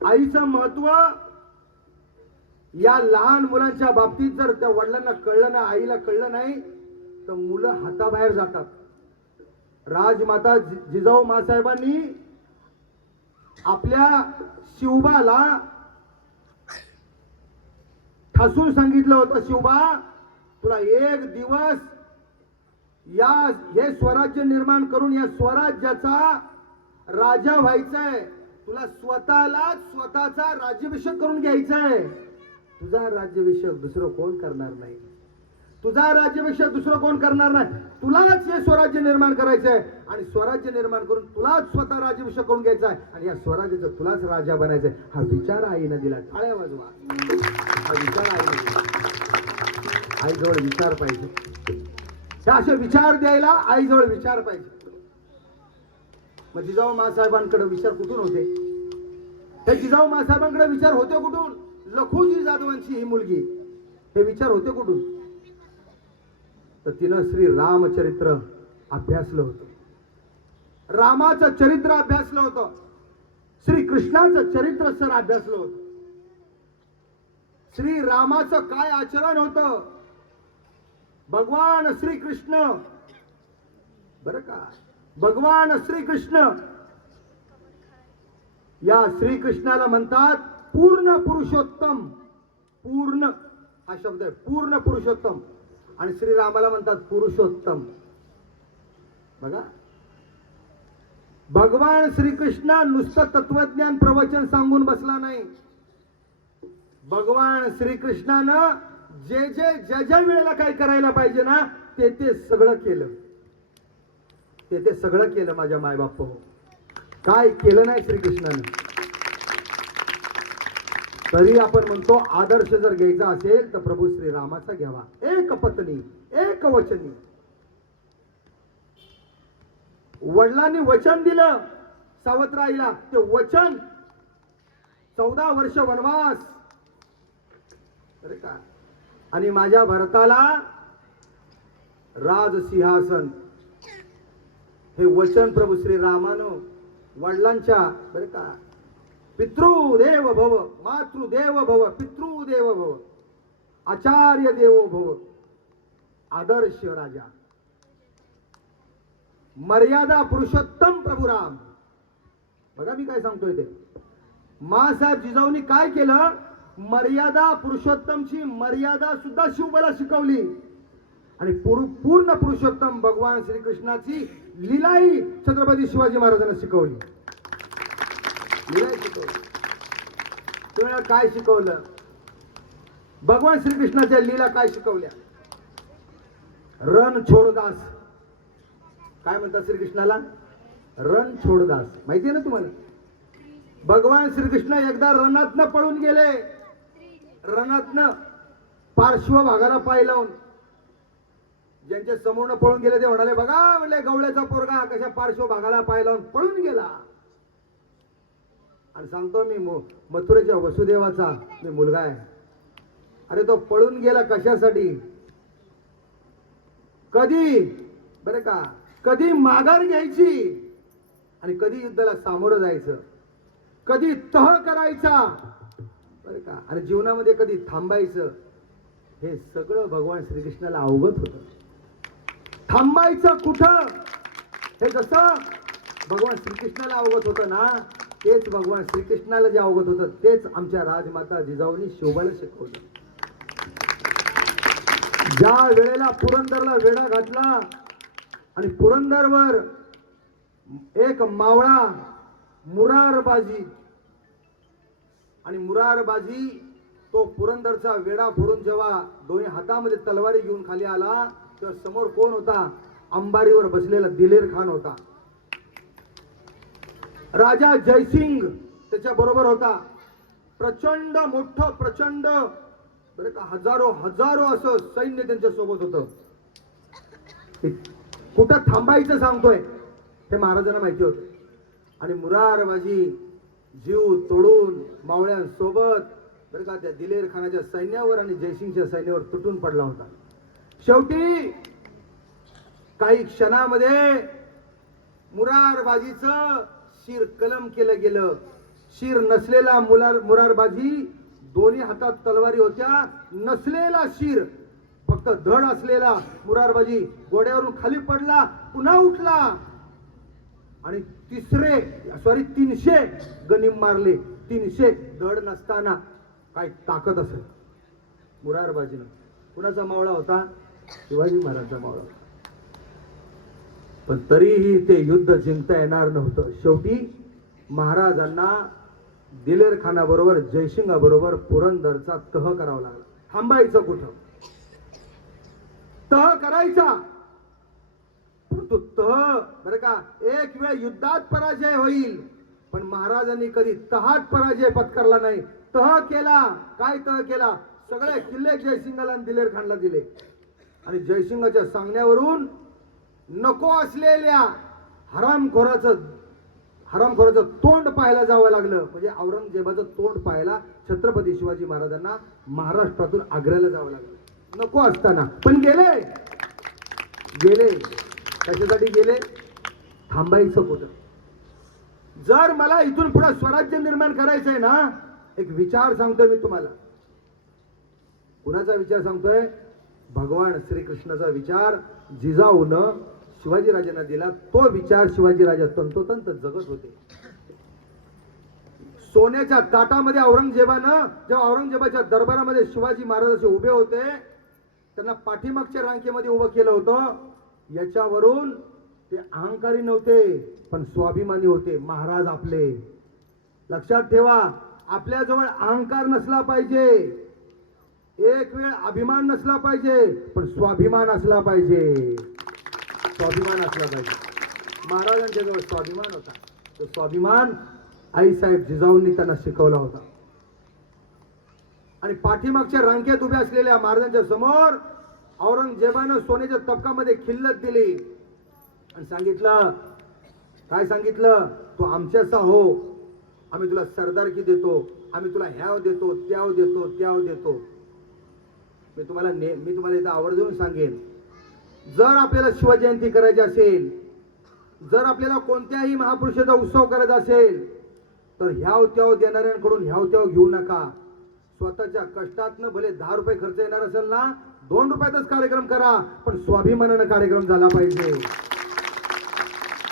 आईचं महत्व या लहान मुलांच्या बाबतीत जर त्या वडिलांना कळलं ना, आईला कळलं नाही, तर मुलं हाताबाहेर जातात. राजमाता जिजाऊ माँसाहेबांनी आपल्या शिवबाला ठासून सांगितलं होतं, शिवबा तुला एक दिवस हे स्वराज्य निर्माण करून या स्वराज्याचा राजा व्हायचंय. तुला स्वतःचा राज्याभिषेक करून घ्यायचाय. तुझा राज्याभिषेक दुसरं कोण करणार नाही. तुझा राज्याभिषेक दुसरं कोण करणार नाही. तुलाच हे स्वराज्य निर्माण करायचंय, आणि स्वराज्य निर्माण करून तुलाच स्वतः राज्याभिषेक करून घ्यायचा आहे, आणि या स्वराज्याचा तुलाच राजा बनायचंय. हा विचार आईनं दिला. टाळ्या वाजवा. हा विचार आईनं दिला. आईजवळ विचार पाहिजे. हे असे विचार द्यायला आईजवळ विचार पाहिजे. मग जिजाऊ माँसाहेबांकडे विचार कुठून होते? हे जिजाऊ माँसाहेबांकडे विचार होते कुठून? लखुजी जाधवांची ही मुलगी, हे विचार होते कुठून? तर तिनं श्री रामचरित्र अभ्यासलं होतं. रामाचं चरित्र अभ्यासलं होतं. श्री कृष्णाचं चरित्र सर अभ्यासलं होतं. श्री रामाचं काय आचरण होतं? भगवान श्रीकृष्ण, बरं का, भगवान श्रीकृष्ण, या श्रीकृष्णाला म्हणतात पूर्ण पुरुषोत्तम. पूर्ण हा शब्द आहे, पूर्ण पुरुषोत्तम. आणि श्रीरामाला म्हणतात पुरुषोत्तम. बघा, भगवान श्रीकृष्ण नुसतं तत्वज्ञान प्रवचन सांगून बसला नाही. भगवान श्रीकृष्णानं ज्या वेळेला काय करायला पाहिजे ना, ते सगळं केलं. ते सगळं केलं. माझ्या मायबाप हो, काय केलं नाही श्रीकृष्णानं. तरी आपण म्हणतो आदर्श जर घ्यायचा असेल तर प्रभू श्रीरामाचा घ्यावा. एक पत्नी, एक वचनी. वडिलांनी वचन दिलं सावत्राईला, ते वचन 14 वर्ष वनवास, बरं का, आणि माझ्या भरताला राजसिंहासन. हे वचन प्रभू श्रीरामानं वडिलांच्या बरं का पितृदेव भव, मातृदेव भव, पितृदेव भव, आचार्य देवो भव, आदर्श राजा, मर्यादा पुरुषोत्तम प्रभू राम. बघा मी काय सांगतोय ते. मासाहेब जिजाऊनी काय केलं, मर्यादा पुरुषोत्तमची मर्यादा सुद्धा शिवबाला शिकवली आणि पूर्ण पुरुषोत्तम भगवान श्रीकृष्णाची लीलाही छत्रपती शिवाजी महाराजांना शिकवली. लीलाही शिकवली. तुम्हाला काय शिकवलं, भगवान श्रीकृष्णाच्या लीला काय शिकवल्या. रण छोडदास, काय म्हणतात श्रीकृष्णाला, रण छोडदास. माहितीये ना तुम्हाला. भगवान श्रीकृष्ण एकदा रणातनं पळून गेले, रणातनं पार्श्वभागाला पाय लावून. ज्यांच्या समोरनं पळून गेले ते म्हणाले, बघा म्हणले गवळ्याचा पोरगा कशा पार्श्वभागाला पाय लावून पळून गेला. आणि सांगतो मी मथुरेच्या वसुदेवाचा मी मुलगा आहे. अरे तो पळून गेला कशासाठी, कधी बरं का, कधी माघार घ्यायची आणि कधी युद्धाला सामोरं जायचं, कधी तह करायचा बरं का, आणि जीवनामध्ये कधी थांबायचं. हे सगळं भगवान श्रीकृष्णाला अवगत होतं. थांबायचं कुठं हे जसं भगवान श्रीकृष्णाला अवगत होतं ना, तेच भगवान श्रीकृष्णाला जे अवगत होतं तेच आमच्या राजमाता जिजाऊंनी शिवबाला शिकवलं. ज्या वेळेला पुरंदरला वेढा घातला आणि पुरंदरवर एक मावळा मुरारबाजी, आणि मुरारबाजी तो पुरंदरचा वेढा फोडून जेव्हा दोन्ही हातामध्ये तलवारी घेऊन खाली आला, तेव्हा समोर कोण होता, अंबारीवर बसलेला दिलेर खान होता. राजा जयसिंग त्याच्या बरोबर होता. प्रचंड मोठं, प्रचंड बरं का, हजारो हजारो असं सैन्य त्यांच्या सोबत होतं. कुठं थांबायचं सांगतोय हे महाराजांना माहिती होतं. आणि मुरारबाजी जीव तोडून मावळ्यांसोबत बरं का त्या दिलेर खानाच्या सैन्यावर आणि जयसिंगच्या सैन्यावर तुटून पडला होता. शेवटी काही क्षणामध्ये मुरारबाजीचं शिर कलम केलं गेलं. शिर नसलेला मुरारबाजी, दोन्ही हातात तलवारी होत्या, नसलेला शिर, फक्त धड असलेला मुरारबाजी घोड्यावरून खाली पडला, पुन्हा उठला आणि 300 गनिम मारले. 300 धड नसताना काय ताकद असेल मुरारबाजीनं. कुणाचा मावळा होता, शिवाजी महाराजांचा मावळा. पण तरीही ते युद्ध जिंकता येणार नव्हतं. शेवटी महाराजांना दिलेर खानाबरोबर जयसिंगाबरोबर पुरंदरचा तह करावा लागला. थांबायचं कुठं, तह करायचा. परंतु तह बरं का, एक वेळ युद्धात पराजय होईल, पण महाराजांनी कधी तहात पराजय पत्करला नाही. तह केला. काय तह केला, सगळे किल्ले जयसिंगाला आणि दिलेर खानला दिले. आणि जयसिंगाच्या सांगण्यावरून नको असलेल्या हरामखोराचं तोंड पाहायला जावं लागलं. म्हणजे औरंगजेबाचं तोंड पाहायला छत्रपती शिवाजी महाराजांना महाराष्ट्रातून आग्र्याला जावं लागलं नको असताना. पण गेले. कशासाठी गेले, थांबायचं कुठं. जर मला इथून पुढे स्वराज्य निर्माण करायचं आहे ना, एक विचार सांगतोय मी तुम्हाला. कुणाचा विचार सांगतोय, भगवान श्रीकृष्णाचा विचार जिजाऊनं शिवाजीराजांना दिला. तो विचार शिवाजीराजा तंतोतंत जगत होते. सोन्याच्या ताटामध्ये औरंगजेबानं, जेव्हा औरंगजेबाच्या दरबारामध्ये शिवाजी महाराज असे उभे होते, त्यांना पाठीमागच्या रांगेमध्ये उभं केलं होतं. याच्यावरून ते अहंकारी नव्हते, पण स्वाभिमानी होते. महाराज आपले, लक्षात ठेवा, आपल्याजवळ अहंकार नसला पाहिजे, एक वेळ अभिमान नसला पाहिजे, पण स्वाभिमान असला पाहिजे. स्वाभिमान असला पाहिजे. महाराजांच्या जवळ स्वाभिमान होता. तो स्वाभिमान आईसाहेब जिजाऊंनी त्यांना शिकवला होता. आणि पाठीमागच्या रांगेत उभ्या असलेल्या महाराजांच्या समोर औरंगजेबानं सोन्याच्या तबकामध्ये खिल्लत दिली आणि सांगितलं, काय सांगितलं, तू आमच्यासा हो, आम्ही तुला सरदारकी देतो, आम्ही तुला ह्याव देतो, त्याव देतो, त्याव देतो. मी तुम्हाला इथं आवर्जून सांगेन, जर आपल्याला शिवजयंती करायची असेल जर आपल्याला कोणत्याही महापुरुषाचा उत्सव करायचा असेल तर ह्याव त्याव देणाऱ्यांकडून ह्याव त्याव घेऊ नका. स्वतःच्या कष्टातनं भले 10 रुपये खर्च येणार असेल ना, 2 रुपयातच कार्यक्रम करा, पण स्वाभिमानानं कार्यक्रम झाला पाहिजे.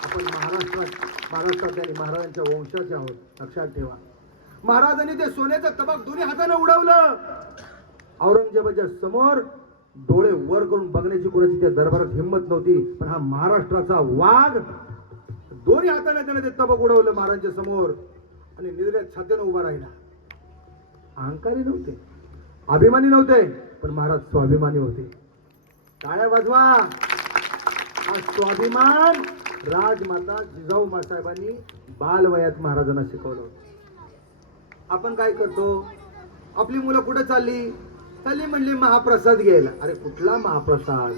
आपण महाराष्ट्रात आणि महाराजांच्या वंशाचे आहोत, लक्षात ठेवा. महाराजांनी ते सोन्याचं तबक दोन्ही हाताने उडवलं. औरंगजेबाच्या समोर डोळे वर करून बघण्याची कोणाची त्या दरबारात हिंमत नव्हती, पण हा महाराष्ट्राचा वाघ दोन्ही हाताने त्याने ते तबक उडवलं महाराजांच्या समोर आणि निर्लज्ज छातीने उभा राहिला. अहंकारी नव्हते, अभिमानी नव्हते, पण महाराज स्वाभिमानी होते. टाळ्या वाजवा. हा स्वाभिमान राजमाता जिजाऊ मासाहेबांनी बालवयात महाराजांना शिकवलं होतं. आपण काय करतो, आपली मुलं कुठे चालली म्हणली महाप्रसाद घ्यायला. अरे कुठला महाप्रसाद?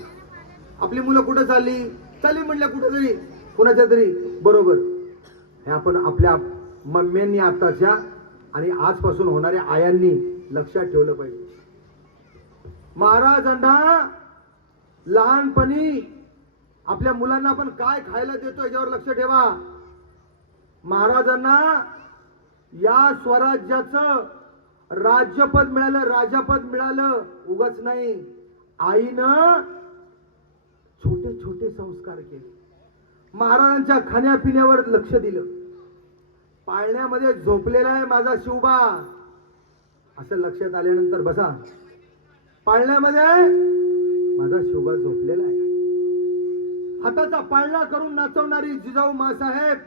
आपली मुलं कुठे चालली म्हणल्या कुठेतरी कुणाच्या तरी बरोबर. हे आपण आपल्या मम्म्यांनी आताच्या आणि आजपासून होणाऱ्या आयांनी लक्षात ठेवलं पाहिजे. महाराजांना लहानपणी आपल्या मुलांना आपण काय खायला देतो याच्यावर लक्ष ठेवा. महाराजांना या स्वराज्याचं राज्यपद मिळालं, राजापद मिळालं उगाच नाही. आईनं छोटे छोटे संस्कार केले. महाराजांच्या खाण्यापिण्यावर लक्ष दिलं. पाळण्यामध्ये झोपलेला आहे माझा शिवबा असं लक्षात आल्यानंतर बसा, पाळण्यामध्ये माझा शिवबा झोपलेला आहे. हाताचा पाळणा करून नाचवणारी जिजाऊ मासाहेब,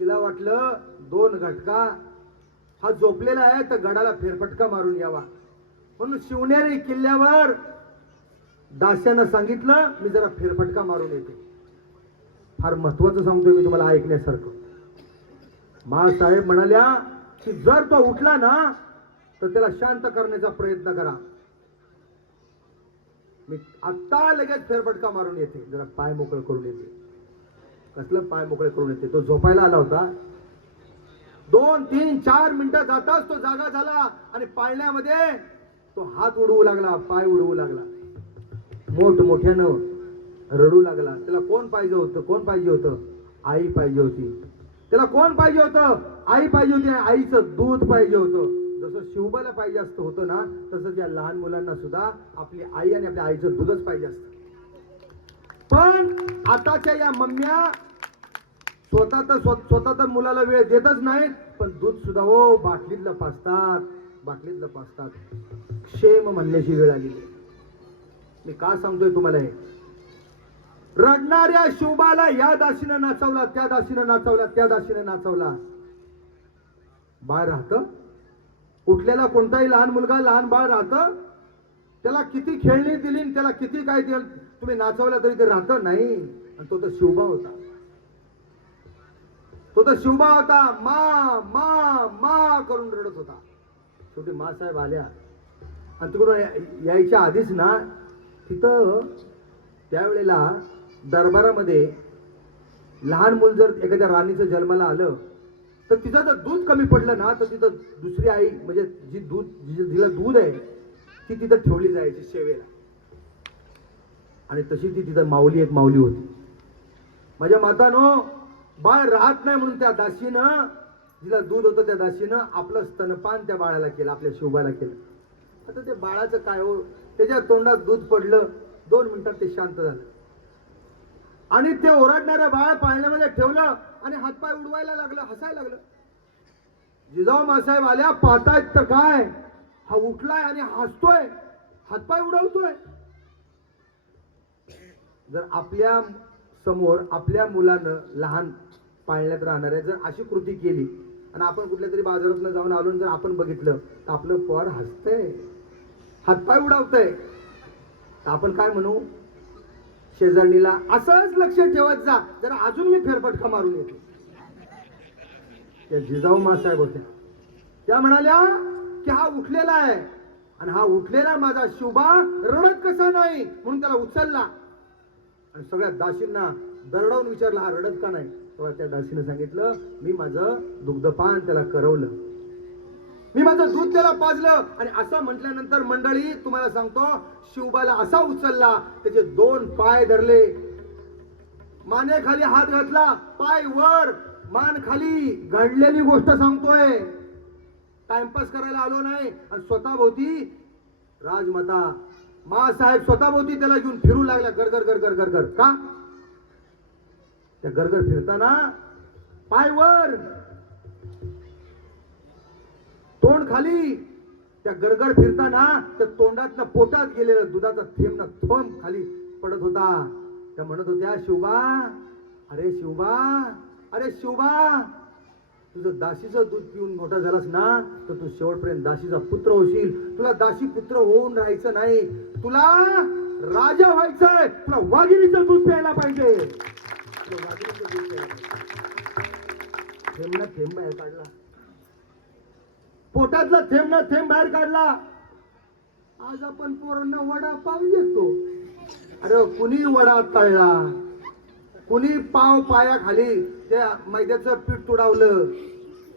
तिला वाटलं 2 घटका हा झोपलेला आहे तर गडाला फेरफटका मारून यावा, म्हणून शिवनेरी किल्ल्यावर दास्यानं सांगितलं मी जरा फेरफटका मारून येते. फार महत्वाचं सांगतोय मी तुम्हाला ऐकण्यासारखं. मासाहेब म्हणाल्या की जर तो उठला ना तर त्याला शांत करण्याचा प्रयत्न करा. मी आत्ता लगेच फेरफटका मारून येते, जरा पाय मोकळे करून येते. कसलं पाय मोकळे करून येते? तो झोपायला आला होता. 2, 3, 4 मिनिटं जाताच तो जागा झाला आणि पाळण्यामध्ये तो हात उडवू लागला, पाय उडवू लागला, मोठमोठ्यानं रडू लागला. त्याला कोण पाहिजे होतं? कोण पाहिजे होतं? आई पाहिजे होती. त्याला कोण पाहिजे होतं? आई पाहिजे होती. आईचं दूध पाहिजे होतं. जसं शिवबाला पाहिजे असतं होतं ना, तसं त्या लहान मुलांना सुद्धा आपली आई आणि आपल्या आईचं दूधच पाहिजे असतं. पण आताच्या या मम्म्या स्वतः तर मुलाला वेळ देतच नाहीत, पण दूध सुद्धा हो बाटलीतलं पाजतात. क्षेम म्हणण्याची वेळ आली. मी का सांगतोय तुम्हाला हे? रडणाऱ्या शिवबाला या दासीनं नाचवला, त्या दासीनं नाचवला, त्या दासीनं नाचवला. बाळ राहतं, उठलेला कोणताही लहान मुलगा, लहान बाळ राहतं, त्याला किती खेळणी दिली, त्याला किती काय दिलं, तुम्ही नाचवलं तरी ते राहतं नाही. आणि तो तर शिवबा होता. मा मा मा करून रडत होता. शेवटी मासाहेब आल्या आणि तिकडून यायच्या आधीच ना तिथं त्यावेळेला दरबारामध्ये लहान मुल जर एखाद्या राणीचं जन्माला आलं तर तिचं जर दूध कमी पडलं ना तर तिथं दुसरी आई म्हणजे जिला दूध आहे ती तिथं ठेवली जायची सेवेला. आणि तशी ती तिथं एक माऊली होती. माझ्या मातानो, बाळ राहत नाही म्हणून त्या दासीनं, जिला दूध होतं त्या दासीनं आपलं स्तनपान त्या बाळाला केलं, आपल्या शिवबाला केलं. आता ते बाळाचं काय हो, त्याच्या तोंडात दूध पडलं, 2 मिनिटात ते शांत झालं. आणि ते ओरडणारं बाळ पाळण्यामध्ये ठेवलं आणि हातपाय उडवायला लागलं, हसायला लागलं. जिजाऊ मासाहेब आल्या, पाहतायत तर काय, हा उठलाय आणि हसतोय, हातपाय उडवतोय. जर आपल्या समोर आपल्या मुलानं लहान पाळण्यात राहणार आहे जर अशी कृती केली आणि आपण कुठल्या तरी बाजारात जाऊन आलो जर आपण बघितलं तर आपलं पोर हसतंय, हातपाय उडवतंय, तर आपण काय म्हणू? शेजारणीला असंच लक्ष ठेवत जा, जरा अजून मी फेरफटका मारून येते. त्या जिजाऊ मासाहेब होत्या, त्या म्हणाल्या की हा उठलेला आहे आणि हा उठलेला माझा शिवबा रडत कसं नाही, म्हणून त्याला उचलला आणि सगळ्या दासींना दरडावून विचारलं हा रडत का नाही. तेव्हा त्या दासीनं सांगितलं मी माझं दुग्धपान त्याला करवलं, मी माझं दूध त्याला पाजलं. आणि असं म्हटल्यानंतर मंडळी तुम्हाला सांगतो, शिवबाला असा उचलला, त्याचे 2 पाय धरले. मानेखाली हात घातला, पाय वर, मान खाली, घडलेली गोष्ट सांगतोय. टाइमपास करायला आलो नाही. आणि स्वतःभोवती राजमाता मासाहेब स्वतःभोवती त्याला घेऊन फिरू लागल्या, गरगर गरगर गरगर. का? त्या गरगर फिरताना पाय वर, तोंड खाली. त्या गरगर फिरताना त्या तोंडातनं पोटात गेलेलं दुधाचा थेंब थोंब खाली पडत होता. त्या म्हणत होत्या, शिवबा, अरे शिवबा, अरे शिवबा, तुझं दासीचं दूध पिऊन मोठा झालास ना तर तू शेवटपर्यंत दासीचा पुत्र होशील. तुला दासी पुत्र होऊन राहायचं नाही, तुला राजा व्हायचंय. तुला वाघिणीचं दूध प्यायला पाहिजे. थेंब ना थेंब बाहेर काढला, पोटातला थेंब ना थेंब बाहेर काढला. आज आपण पोरांना वडा पाव देतो. अरे कुणी वडा तळला, कुणी पाव पायाखाली त्या मैद्याचं पीठ तुडावलं.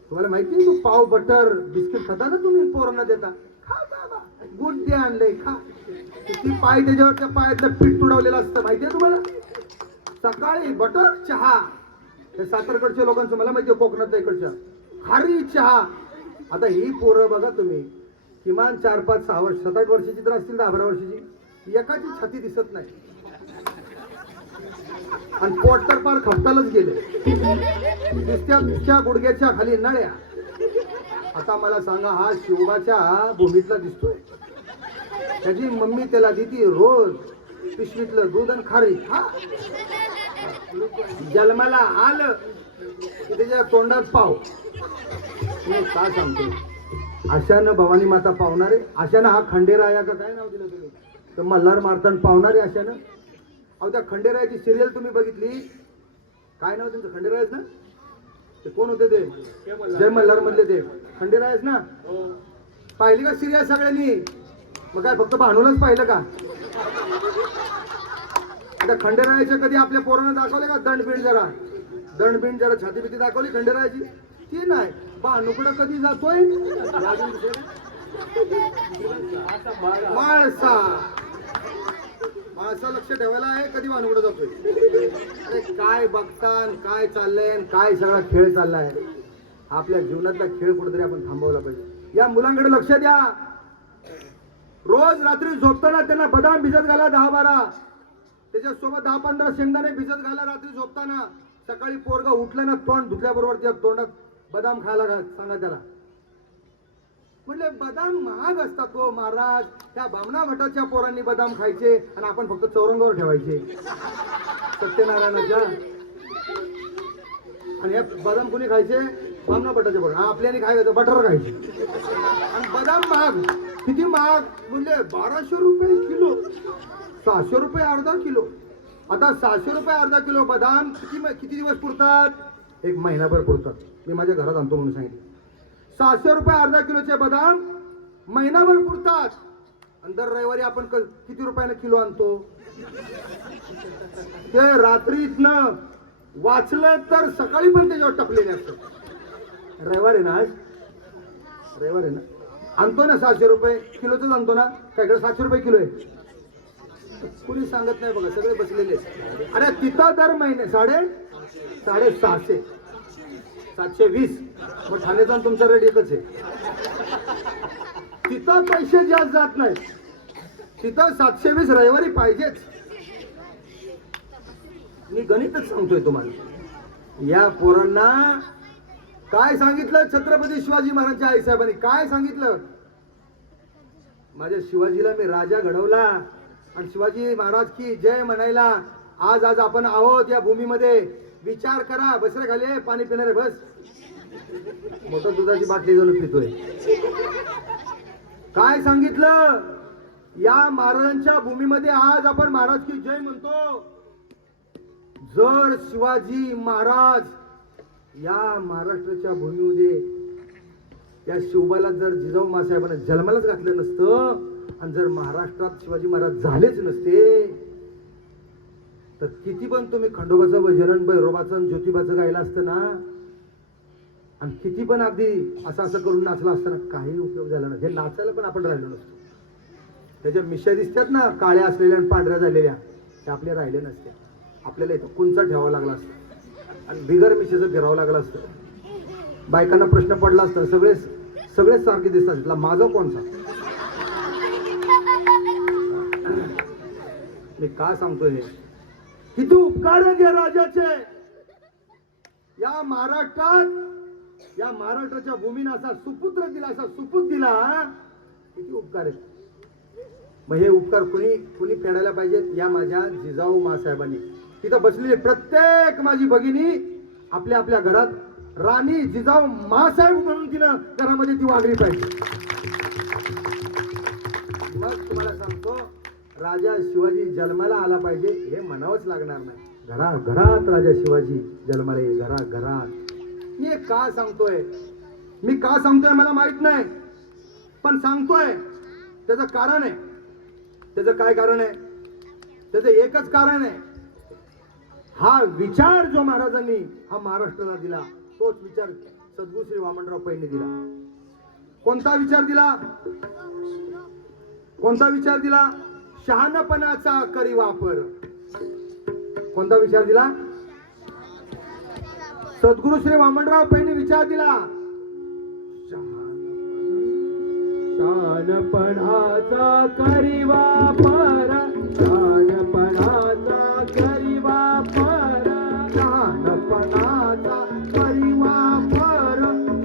तुम्हाला माहिती आहे, तू पाव बटर बिस्किट खाता ना तुम्ही पोरांना देता. खा बाबा, गुड्डे आणलंय, खा. किती पाय त्याच्यावर त्या पायातलं पीठ तुडवलेलं असतं माहितीये तुम्हाला. सकाळी बटर चहा, हे सातारकडच्या लोकांचं मला माहितीये, कोकणातल्या इकडच्या खारी चहा. आता ही पोरं बघा तुम्ही, किमान 4, 5, 6 वर्ष, 7, 8 वर्षाची तर असतील, 10, 12 वर्षाची. एकाची छाती दिसत नाही आणि पोट तर पार खपटालच गेले. नुसत्या गुडघ्याच्या खाली नळ्या. आता मला सांगा, हा शिवबाच्या भूमीतला दिसतोय. त्याची मम्मी त्याला देती रोज पिशवीतलं दूध आणि खारी. हा, जन्माला आलं की त्याच्या तोंडात पाव. मी काय सांगतो, अशानं भवानी माता पावणारे, अशानं हा खंडेराया का काय नाव दिलं तुम्ही, तर मल्हार मारताना पावणारे अशानं. अहो त्या खंडेरायाची सिरियल तुम्ही बघितली, काय नाव त्यांचं, खंडेरायच ना? ते कोण होते ते? जय मल्हार मधले ते खंडेरायच ना? पाहिली का सिरियल सगळ्यांनी? मग काय फक्त भांडूनच पाहिलं का? आता खंडेरायाच्या कधी आपल्या पोरांना दाखवले का दंडबिंड जरा, दंडबिंड जरा छाती बिती दाखवली खंडेरायाची? ती नाही. भानुकडं कधी जातोय? माळसा, माणसा लक्ष ठेवायला आहे, कधी भानुकडं जातोय. अरे काय बघतान, काय चाललंय, काय सगळा खेळ चाललाय. आपल्या जीवनातला खेळ कुठेतरी आपण थांबवला पाहिजे. या मुलांकडे लक्ष द्या. रोज रात्री झोपताना त्यांना बदाम भिजत घाला 10-12, त्याच्यासोबत 10-15 शेंगदाणे भिजत घाला रात्री झोपताना. सकाळी पोरगा उठलं ना, तोंड धुतल्याबरोबर त्या तोंडात बदाम खायला सांगा त्याला. म्हटले बदाम महाग असतात हो महाराज. त्या बामणा भटाच्या पोरांनी बदाम खायचे आणि आपण फक्त चौरंगावर ठेवायचे सत्यनारायणाच्या. आणि हे बदाम कोणी खायचे? बामणा भटाचे पोर. आपल्याने काय खायचं? बटर खायचे. आणि बदाम महाग. किती महाग? म्हणजे 1200 रुपये किलो, 600 रुपये अर्धा किलो. आता 600 रुपये अर्धा किलो बदाम किती दिवस पुरतात? 1 महिनाभर पुरतात. मी माझ्या घरात आणतो म्हणून सांगितलं. 600 रुपये अर्धा किलोचे बदाम महिनाभर पुरतात. आणि दर रविवारी आपण किती रुपयाने किलो आणतो? ते रात्रीतनं वाचलं तर सकाळी पण त्याच्यावर टपलेले असतात. रविवार आहे ना, आज रविवार आहे ना, आणतो ना 600 रुपये किलोच आणतो ना. काय इकडे 700 रुपये किलो आहे? कुणी सांगत नाही बघा, सगळे बसलेले. अरे तिथं दर महिने 650, 720. मग ठाण्याचा तुमचा रेट एकच आहे. तिथं पैसे जास्त जात नाही, तिथं 720 रविवारी पाहिजेच. मी गणितच सांगतोय तुम्हाला. या पोरांना काय सांगितलं छत्रपती शिवाजी महाराजांच्या आईसाहेबांनी? काय सांगितलं? माझ्या शिवाजीला मी राजा घडवला आणि शिवाजी महाराज की जय म्हणायला आज आपण आहोत या भूमीमध्ये. विचार करा. बस रे खाली, पाणी पिणार आहे बस. मोठं दुधाची बाटली जाऊन पितोय. काय सांगितलं? या महाराजांच्या भूमीमध्ये आज आपण महाराज की जय म्हणतो. जर शिवाजी महाराज या महाराष्ट्राच्या भूमीमध्ये त्या शिवबाला जर जिजाऊ मासाहेबांना जन्मालाच घातलं नसतं आणि जर महाराष्ट्रात शिवाजी महाराज झालेच नसते तर किती पण तुम्ही खंडोबाचं भजन, भैरोबाचं, ज्योतिबाचं गायला असतं ना, आणि किती पण अगदी असं करून नाचला असताना काही उपयोग झाला नाही. हे नाचायला पण आपण राहिलो नसतो. त्याच्या मिश्या दिसतात ना काळ्या असलेल्या आणि पांढऱ्या झालेल्या, त्या आपल्या राहिल्या नसत्या. आपल्याला इथं कुंचा ठेवावा लागला असतं आणि बिगर मिशेचं फिरावं लागलं असतं. बायकांना प्रश्न पडला असता, सगळेच सारखे दिसतात, तिथला माझा कोणचा. मी का सांगतोय हे की तू उपकार घे राजाचे. या महाराष्ट्राच्या भूमीनं असा सुपुत्र दिला, असा सुपूत दिला, किती उपकार आहे. मग हे उपकार कुणी फेडायला पाहिजेत. या माझ्या जिजाऊ मासाहेबांनी. तिथं बसलेली प्रत्येक माझी भगिनी आपल्या आपल्या घरात राणी जिजाऊ मासाहेब म्हणून तिनं घरामध्ये ती वागली पाहिजे. मग तुम्हाला सांगतो, राजा शिवाजी जन्माला आला पाहिजे हे म्हणावंच लागणार नाही. घरात राजा शिवाजी जन्माला येईल, घरात. मी का सांगतोय मला माहित नाही, पण सांगतोय. त्याचं कारण आहे. त्याचं काय कारण आहे? त्याचं एकच कारण आहे. हा विचार जो महाराजांनी हा महाराष्ट्राला दिला, तोच विचार सद्गुरू श्री वामनराव पैंनी दिला. कोणता विचार दिला? शहाणपणाचा करी वापर. कोणता विचार दिला? सद्गुरू श्री वामनराव पैंनी विचार दिला. शहाणपणाचा करी वापर, शहाणपणाचा करी वापर, शहाणपणाचा करी वापर,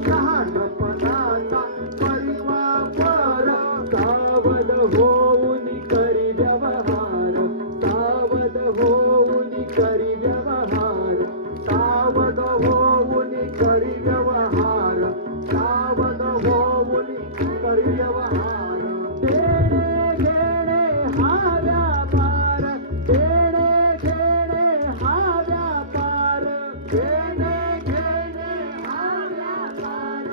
शहाणपणाचा करी वापर. सावध होऊन करी व्यवहार, सावध होऊन करी व्यवहार, सावध होऊन करी व्यवहार, सावध होऊन करी व्यवहार. देणे घेणे हा व्यापार, देणे घेणे हा व्यापार, देणे घेणे हा व्यापार,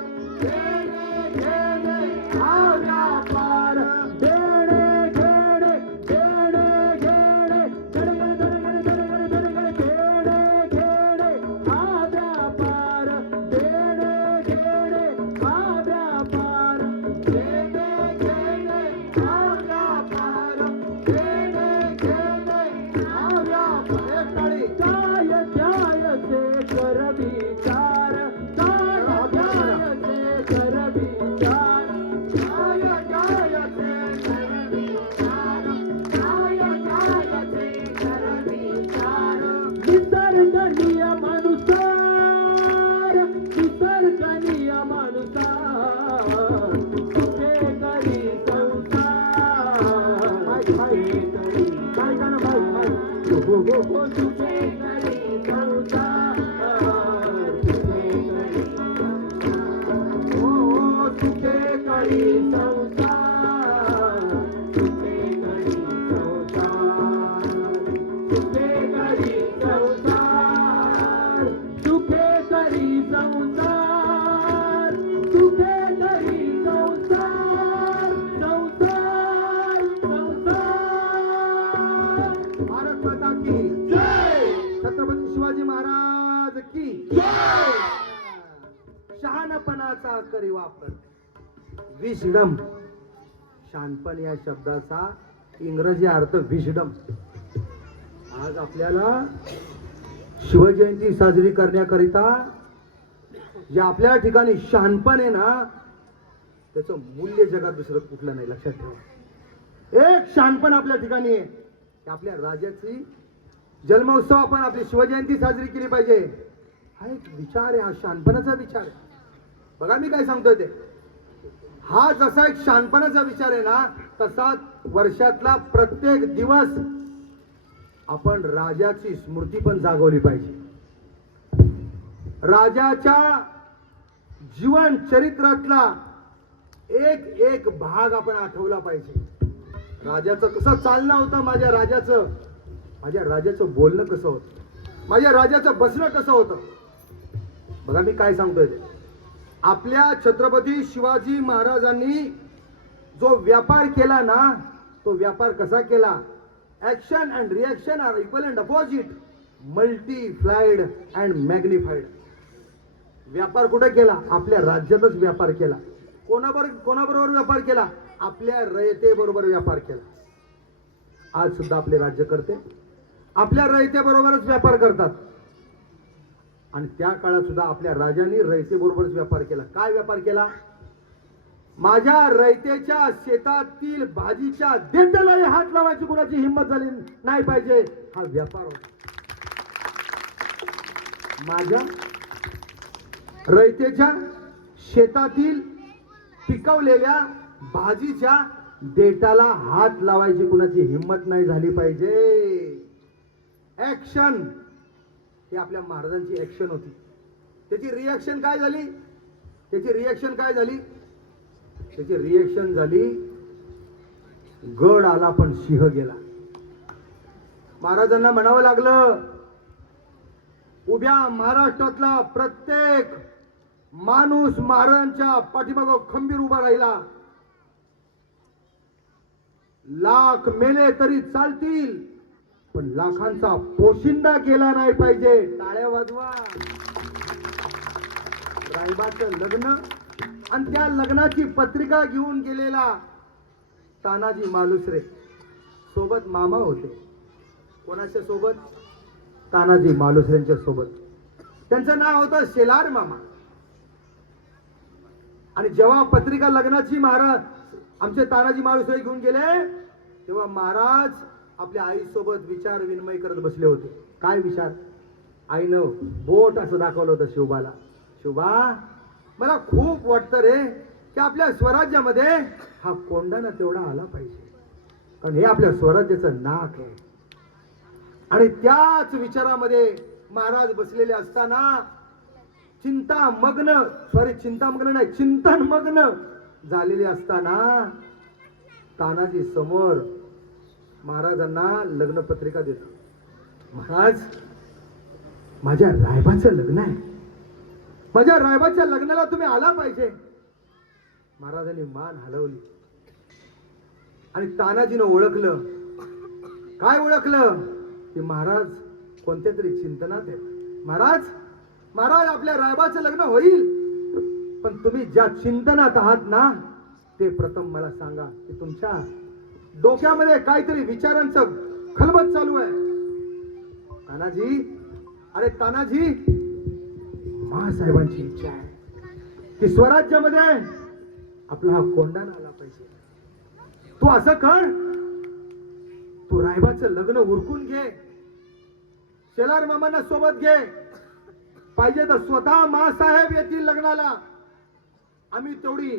देणे घेणे हा व्यापार. देणे घेणे, देणे घेणे, धडगड धडगड धडगड धडगड, देणे घेणे हा व्यापार, देणे घेणे हा व्यापार, देणे घेणे हा व्यापार, देणे घेणे हा व्यापार. एक टाळी. काय द्यायचे कर विचार, काय द्यायचे कर विचार, काय द्यायचे कर विचार, काय द्यायचे कर विचार. निसर्ग नियमानुसार, निसर्ग नियमानुसार, सुखे करी संसार, सुखे करी, काय का ना भाई हो सुखे करी संसार, सुखे करी, हो सुखे करी संसार, सुखे करी संसार, सुखे करी संसार, सुखे करी संसार, सुखे करी संसार, संसार. भारत माता की जय. छत्रपती शिवाजी महाराज की जय. शहाणपणाचा करी वापर. विजडम. शहाणपण या शब्दाचा इंग्रजी अर्थ विजडम. आज आपल्याला शिवजयंती साजरी करण्याकरिता जे आपल्या ठिकाणी शहाणपण आहे ना, त्याचं मूल्य जगात दुसरं कुठलं नाही. लक्षात ठेवा. एक शहाणपण आपल्या ठिकाणी आहे. आपल्या राजाची जन्मोत्सव आपण आपली शिवजयंती साजरी केली पाहिजे. हा एक विचार आहे. हा शहाणपणाचा विचार आहे. बघा मी काय सांगतोय ते. हा जसा एक शहाणपणाचा विचार आहे ना, तसा वर्षातला प्रत्येक दिवस आपण राजाची स्मृती पण जागवली पाहिजे. राजाच्या जीवन चरित्रातला एक भाग आपण आठवला पाहिजे. राजाचं कसं चालणं होतं, माझ्या राजाचं बोलणं कसं होतं, माझ्या राजाचं बसणं कसं होतं. बघा मी काय सांगतोय ते. आपल्या छत्रपती शिवाजी महाराजांनी जो व्यापार केला ना, तो व्यापार कसा केला? Action and reaction are equal and opposite, multiplied and magnified. व्यापार कुठे केला? आपल्या राज्यातच व्यापार केला. कोणाबरोबर व्यापार केला? आपल्या रयतेबरोबर व्यापार केला. आज सुद्धा आपले राज्यकर्ते आपल्या रयतेबरोबरच व्यापार करतात. आणि त्या काळात सुद्धा आपल्या राजांनी रयतेबरोबरच व्यापार केला. काय व्यापार केला? माझ्या रयतेच्या शेतातील भाजीच्या देठालाही हात लावायची कुणाची हिंमत झाली नाही पाहिजे, हा व्यापार होता. माझ्या रयतेच्या शेतातील पिकवलेल्या भाजीच्या देठाला हात लावायची कुणाची हिंमत नाही झाली पाहिजे. ऍक्शन, ही आपल्या महाराजांची ऍक्शन होती. त्याची रिॲक्शन काय झाली? त्याची रिॲक्शन काय झाली? त्याची रिॲक्शन झाली, गड आला पण सिंह गेला. महाराजांना म्हणावं लागलं, उभ्या महाराष्ट्रातला प्रत्येक माणूस महाराजांच्या पाठीमागं खंबीर उभा राहिला. लाख मेले तरी चालतील, पण लाखांचा पोशिंदा केला नाही पाहिजे. टाळ्या वाजवा. रायबाचं लग्न आणि त्या लग्नाची पत्रिका घेऊन गेलेला तानाजी मालुसरे सोबत मामा होते. कोणाच्या सोबत? तानाजी मालुसरेंच्या सोबत. त्यांचं नाव होतं शेलार मामा. आणि जेव्हा पत्रिका लग्नाची महाराज आमचे तानाजी मालुसरे घेऊन गेले, तेव्हा महाराज आपल्या आईसोबत विचार विनिमय करत बसले होते. काय विचार? आईनं बोट असं दाखवलं होतं शिवबाला. शिवबा, मला खूप वाटतं रे की आपल्या स्वराज्यामध्ये हा कोंडाणा तेवढा आला पाहिजे, कारण हे आपल्या स्वराज्याचं नाक आहे. आणि त्याच विचारामध्ये महाराज बसलेले असताना चिंतामग्न नाही चिंतनमग्न झालेले असताना तानाजी समोर महाराजांना लग्नपत्रिका देतो. महाराज, माझ्या रायबाचं लग्न आहे, माझ्या रायबाच्या लग्नाला तुम्ही आला पाहिजे. महाराजांनी मान हलवली आणि तानाजीनं ओळखलं. काय ओळखलं? की महाराज कोणत्या तरी चिंतनात आहेत. महाराज, आपल्या रायबाचं लग्न होईल, पण तुम्ही ज्या चिंतनात आहात ना, ते प्रथम मला सांगा की तुमच्या डोक्यामध्ये काहीतरी विचारांचं खलबत चालू आहे. तानाजी, अरे तानाजी, महासाहेबांची इच्छा आहे की स्वराज्यामध्ये आपला हा कोंडाणा आला पाहिजे. तू असं कर, तू रायबाचं लग्न उरकून घे, शेलार मामांना सोबत घे, पाहिजे तर स्वतः महासाहेब येतील लग्नाला, आम्ही तेवढी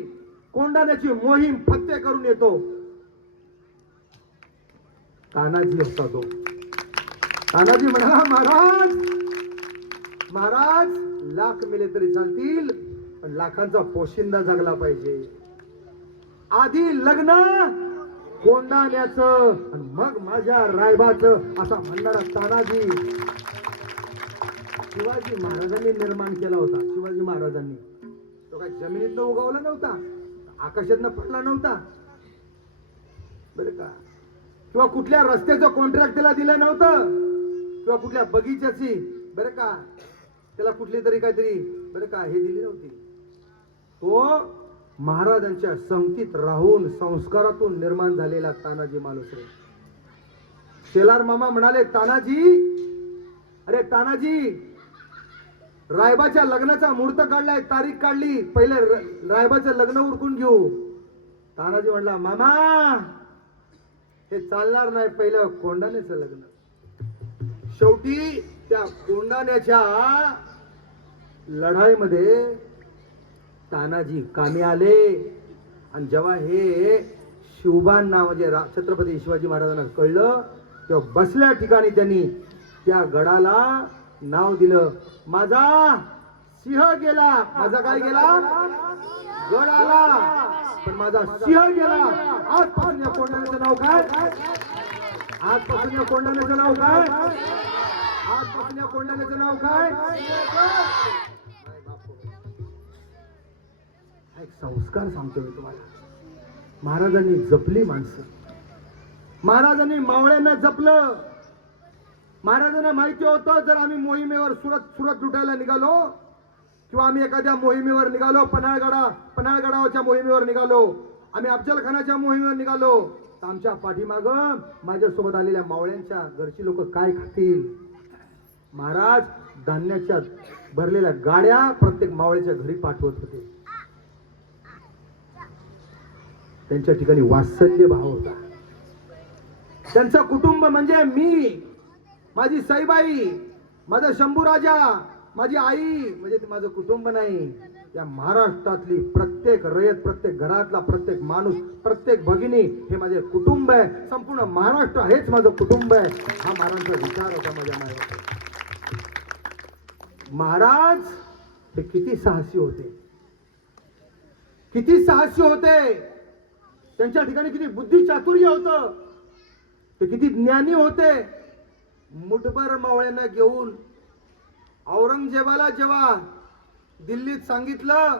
कोंडाण्याची मोहीम फत्ते करून येतो. तानाजी असता तो. तानाजी म्हणाला, महाराज, लाख मेले तरी चालतील, पण लाखांचा पोशिंदा जगला पाहिजे. आधी लग्न कोंडाण्याचं आणि मग माझ्या रायबाचं असा म्हणणारा तानाजी शिवाजी महाराजांनी निर्माण केला होता. शिवाजी महाराजांनी तो काय जमिनीतनं उगवला नव्हता, आकाशातनं पडला नव्हता बरं का, किंवा कुठल्या रस्त्याचं कॉन्ट्रॅक्ट त्याला दिलं नव्हतं, किंवा कुठल्या बगीच्याची बरं का त्याला कुठली तरी काहीतरी बरं का हे दिली नव्हती. तो महाराजांच्या संगतीत राहून संस्कारातून निर्माण झालेला तानाजी मालुसरे. शेलार मामा म्हणाले, तानाजी, अरे तानाजी, रायबाच्या लग्नाचा मुहूर्त काढलाय, तारीख काढली, पहिले रायबाचं लग्न उरकून घेऊ. तानाजी म्हणला, मामा हे चालणार नाही, पहिलं कोंडाण्याचं लग्न. शेवटी त्या कोंडाण्याच्या लढाईमध्ये तानाजी कामी आले. आणि जेव्हा हे शिवबांना म्हणजे छत्रपती शिवाजी महाराजांना कळलं, तेव्हा बसल्या ठिकाणी त्यांनी त्या गडाला नाव दिलं, माझा सिंह गेला. माझा काय गेला? गड आला, पण माझा सिंह गेला. आजपासून या कोंडाण्याचं नाव काय? आजपासून या कोंडाण्याचं नाव काय? आजपासून या कोंडाण्याचं नाव काय? एक संस्कार सांगतो मी तुम्हाला. महाराजांनी जपली माणसं, महाराजांनी मावळ्यांना जपलं. महाराजांना माहिती होतं, जर आम्ही मोहिमेवर सुरत लुटायला निघालो, किंवा आम्ही एखाद्या मोहिमेवर निघालो, पन्हाळगडावरच्या मोहिमेवर निघालो, आम्ही अफजल खानाच्या मोहिमेवर निघालो, तर आता आमच्या पाठीमाग माझ्यासोबत आलेल्या मावळ्यांच्या घरची लोक काय खातील? महाराज धान्याच्या भरलेल्या गाड्या प्रत्येक मावळ्याच्या घरी पाठवत होते. त्यांच्या ठिकाणी वात्सल्य भाव होता. त्यांचं कुटुंब म्हणजे मी, माझी साईबाई, माझा शंभूराजा, माझी आई, म्हणजे ते माझं कुटुंब नाही. या महाराष्ट्रातली प्रत्येक रयत, प्रत्येक घरातला प्रत्येक माणूस, प्रत्येक भगिनी हे माझे कुटुंब आहे. संपूर्ण महाराष्ट्र हेच माझं कुटुंब आहे. हा महाराजांचा विचार होता माझ्या मायावर. महाराज हे किती साहसी होते, किती साहसी होते. त्यांच्या ठिकाणी किती बुद्धी चातुर्य होतं, ते किती ज्ञानी होते. मुठभर मावळ्यांना घेऊन औरंगजेबाला जेव्हा दिल्लीत सांगितलं,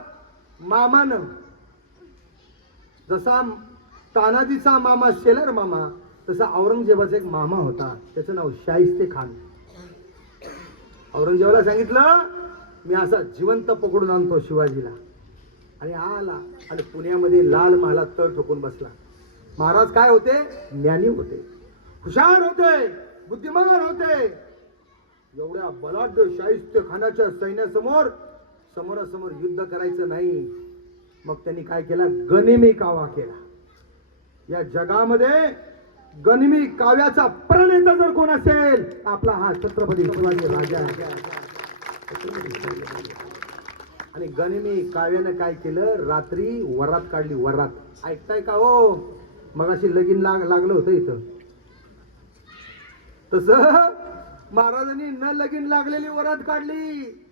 मामानं, जसा तानाजीचा मामा शेलर मामा, तसा औरंगजेबाचा एक मामा होता, त्याचं नाव शाहिस्ते खान. औरंगजेबाला सांगितलं, मी असा जिवंत पकडून आणतो शिवाजीला. आणि आला आणि पुण्यामध्ये लाल महालात तळ ठोकून बसला. महाराज काय होते? ज्ञानी होते, हुशार होते, बुद्धिमान होते. एवढ्या बलाढ्य शाहिस्ते खानाच्या सैन्यासमोर समोरासमोर युद्ध करायचं नाही. मग त्यांनी काय केला? गनिमी कावा केला. या जगामध्ये गनिमी काव्याचा प्रणेता जर कोण असेल, आपला हा छत्रपती शिवाजी राजा आहे. आणि गनिमी काव्यानं काय केलं? रात्री वरात काढली. वरात ऐकताय का हो? मगाशी लगीन लागलं होतं इथं, तस महाराजांनी न लगीन लागलेली वरात काढली.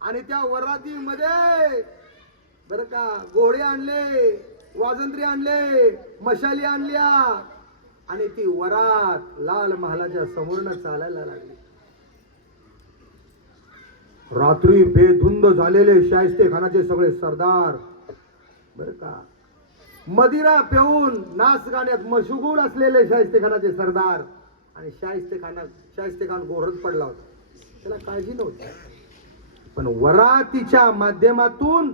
आणि त्या वरातीमध्ये बर का घोडे आणले, वाजंत्री आणले, मशाली आणल्या आणि ती वरात लाल महालाच्या समोरनं चालायला लागली. रात्री बेधुंद झालेले शाहिस्ते खानाचे सगळे सरदार बर का, मदिरा पिऊन नाच गाण्यात मशगूल असलेले शाहिस्ते खानाचे सरदार. आणि शाहिस्ते खान गोरत पडला होता, त्याला काळजी नव्हती. पण वरातीच्या माध्यमातून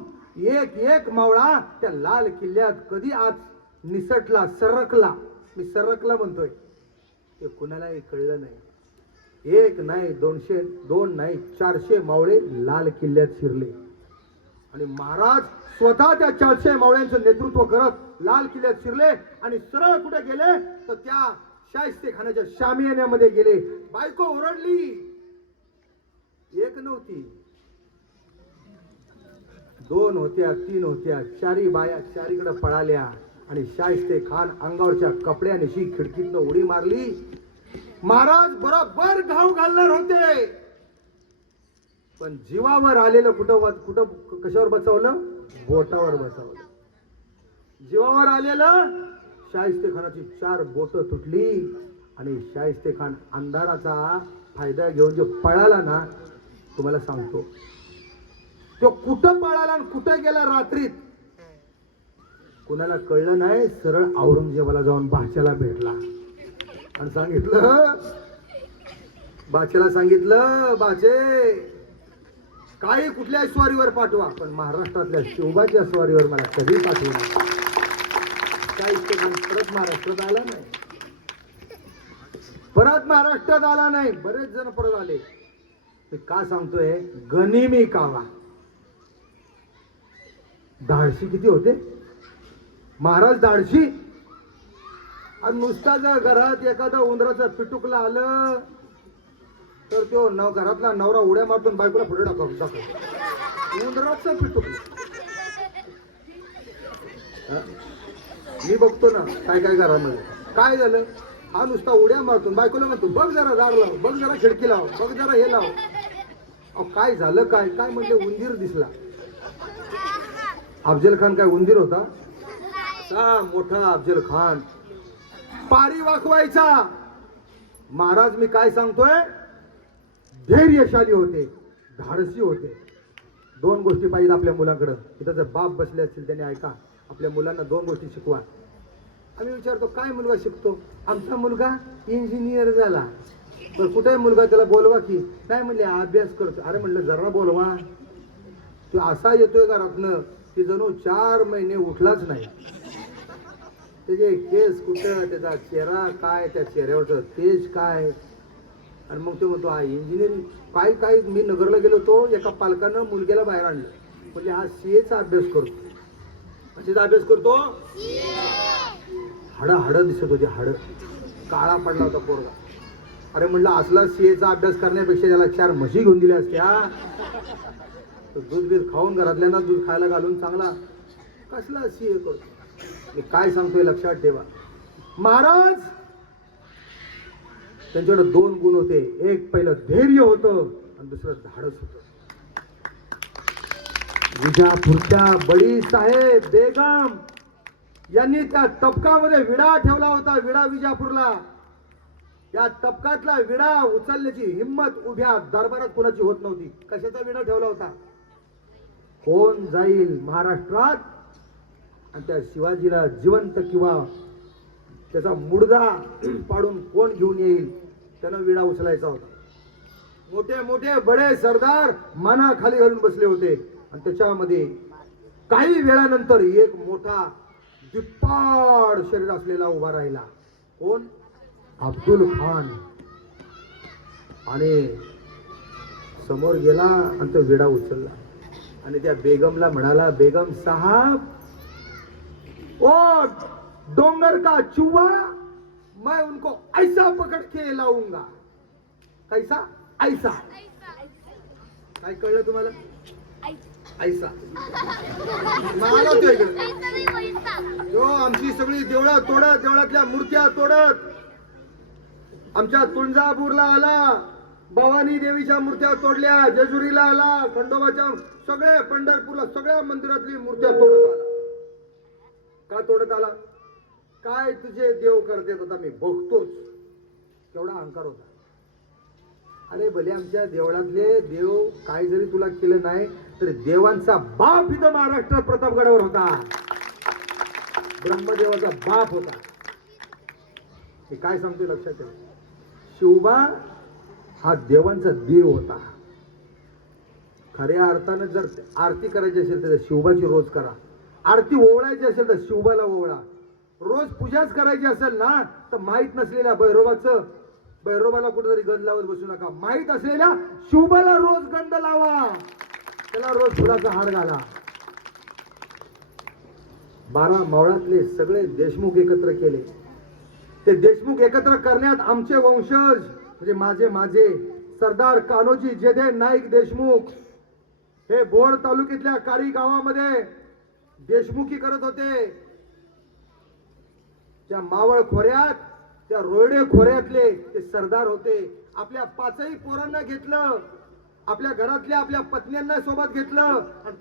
एक एक मावळा त्या लाल किल्ल्यात कधी आज निसटला, सरकला. मी सरकला म्हणतोय, ते कुणालाही कळलं नाही. एक नाही, 200, 2 नाही, 400 मावळे लाल किल्ल्यात शिरले. आणि महाराज स्वतः त्या 400 मावळ्यांचं नेतृत्व करत लाल किल्ल्यात शिरले. आणि सरळ कुठे गेले? तर त्या शाहिस्ते खानाच्या शामियान्यामध्ये गेले. बायको ओरडली, एक नव्हती, 2 होत्या, 3 होत्या, 4 बाया चारीकडे पळाल्या. आणि शाहिस्ते खान अंगावरच्या कपड्यानिशी खिडकीतनं उडी मारली. महाराज बरोबर घाव घालणार होते, पण जीवावर आलेलं कुठं कशावर बसवलं? बोटावर बसवलं. जीवावर आलेलं शाहिस्ते खानाची 4 बोट तुटली. आणि शाहिस्ते खान अंधाराचा फायदा घेऊन जो पळाला ना, तुम्हाला सांगतो तो कुठं पळाला आणि कुठं गेला रात्रीत कुणाला कळलं नाही. सरळ औरंगजेबाला जाऊन बाच्याला भेटला आणि सांगितलं, बाच्याला सांगितलं, बाचे काही कुठल्याही स्वारीवर पाठवा, पण महाराष्ट्रातल्या शिवबाच्या स्वारीवर मला कधी पाठवू नका. शाहिस्ते खान परत महाराष्ट्रात आला नाही, परत महाराष्ट्रात आला नाही. बरेच जण परत आले. मी का सांगतोय? गनिमी कावा. धाडशी किती होते महाराज, धाडशी. आणि नुसता जर घरात एखादा उंदराचं पिटुकला आलं तर तो घरातला नवरा उड्या मारतून बायकोला पुढे दाखव. उंदराचं पिटुकलं मी बघतो ना काय काय घरामध्ये काय झालं. हा नुसता उड्या मारतून बायकोला म्हणतो, बघ जरा दार लाव, बघ जरा खिडकी लाव, बघ जरा हे लाव. अहो काय झालं? काय काय म्हणजे उंदीर दिसला. अफजल खान काय उंदीर होता? मोठा अफजल खान पारी वाकवायचा. महाराज मी काय सांगतोय, धैर्यशाली होते, धाडसी होते. 2 गोष्टी पाहिजे आपल्या मुलांकडे. इथं जर बाप बसले असतील त्यांनी ऐका, आपल्या मुलांना 2 गोष्टी शिकवा. आम्ही विचारतो काय मुलगा शिकतो? आमचा मुलगा इंजिनियर झाला. तर कुठे मुलगा? त्याला बोलवा की. नाही म्हणले अभ्यास करतो. अरे म्हणलं जरा बोलवा. तो असा येतोय घरातनं की जणू 4 महिने उठलाच नाही. त्याचे केस कुठं, त्याचा चेहरा काय, त्या चेहऱ्यावरचं तेज काय. आणि मग ते म्हणतो हा इंजिनिअरिंग काय काय. मी नगरला गेलो होतो, एका पालकानं मुलग्याला बाहेर आणलं, म्हणजे हा सीएचा अभ्यास करतो. कशाचा अभ्यास करतो? हाडं दिसत होती, हाडं काळा पडला होता पोरगा. अरे म्हणलं असला सीएचा अभ्यास करण्यापेक्षा त्याला 4 म्हशी घेऊन दिल्या असत्या. तो दूध बीध खाऊन घरातल्यांना दूध खायला घालून चांगला कसला सीए करतो. मी काय सांगतोय लक्षात ठेवा. महाराज त्यांच्याकडे 2 गुण होते. एक पहिलं धैर्य होतं आणि दुसरं धाडस होतं. विजापूरच्या बडी साहेब बेगम यांनी त्या तबकामध्ये विडा ठेवला होता. विडा विजापूरला. त्या तबकातला विडा उचलण्याची हिंमत उभ्या दरबारात कोणाची होत नव्हती. कशाचा विडा ठेवला होता? कोण जाईल महाराष्ट्रात आणि त्या शिवाजीला जिवंत किंवा त्याचा मुडदा पाडून कोण घेऊन येईल, त्यानं विडा उचलायचा होता. मोठे मोठे बडे सरदार माना खाली घालून बसले होते. आणि त्याच्यामध्ये काही वेळानंतर एक मोठा दिप्पाड शरीर असलेला उभा राहिला. कोण? अब्दुल खान. आणि समोर गेला आणि तो विडा उचलला आणि त्या बेगमला म्हणाला, बेगम साहब ओ डोंगर का चूहा मैं उनको ऐसा पकड़ के लाऊंगा. कैसा? ऐसा. काय कळलं तुम्हाला? ऐसा. मला तो इकडे जो आमची सगळी देवळा तोडत, देवळातल्या मूर्त्या तोडत आमच्या तुळजापूरला आला, भवानी देवीच्या मूर्त्या तोडल्या, जेजुरीला आला, खंडोबाच्या सगळ्या पंढरपूरला सगळ्या मंदिरातली मूर्त्या तोडत आला. का तोडत आला? काय तुझे देव करते आता मी बघतोच. केवढा अहंकार होता. अरे भले आमच्या देवळातले देव काय जरी तुला केलं नाही तरी देवांचा बाप इथं महाराष्ट्रात प्रतापगडावर होता. ब्रह्मदेवाचा बाप होता. मी काय सांगतोय लक्षात ठेवा. शिवबा हा देवांचा देव होता. खऱ्या अर्थानं जर आरती करायची असेल तर शिवबाची रोज करा. आरती ओवळायची असेल तर शिवबाला ओवळा. रोज पूजाच करायची असेल ना तर माहित नसलेल्या भैरोबाला कुठेतरी गंध लावत बसू नका. माहित असलेल्या शिवबाला रोज गंध लावा. त्याला रोज फुलाचा हार घाला. 12 मावळातले सगळे देशमुख एकत्र केले. ते देशमुख एकत्र करण्यात आमचे वंशज म्हणजे माझे सरदार कान्होजी जेधे नाईक देशमुख हे भोर तालुक्यातल्या काळी गावामध्ये देशमुखी करत होते. त्या मावळ खोऱ्यात, त्या रोयडे खोऱ्यातले ते सरदार होते. आपल्या 5ही पोरांना घेतलं, आपल्या घरातल्या आपल्या पत्न्यांना सोबत घेतलं.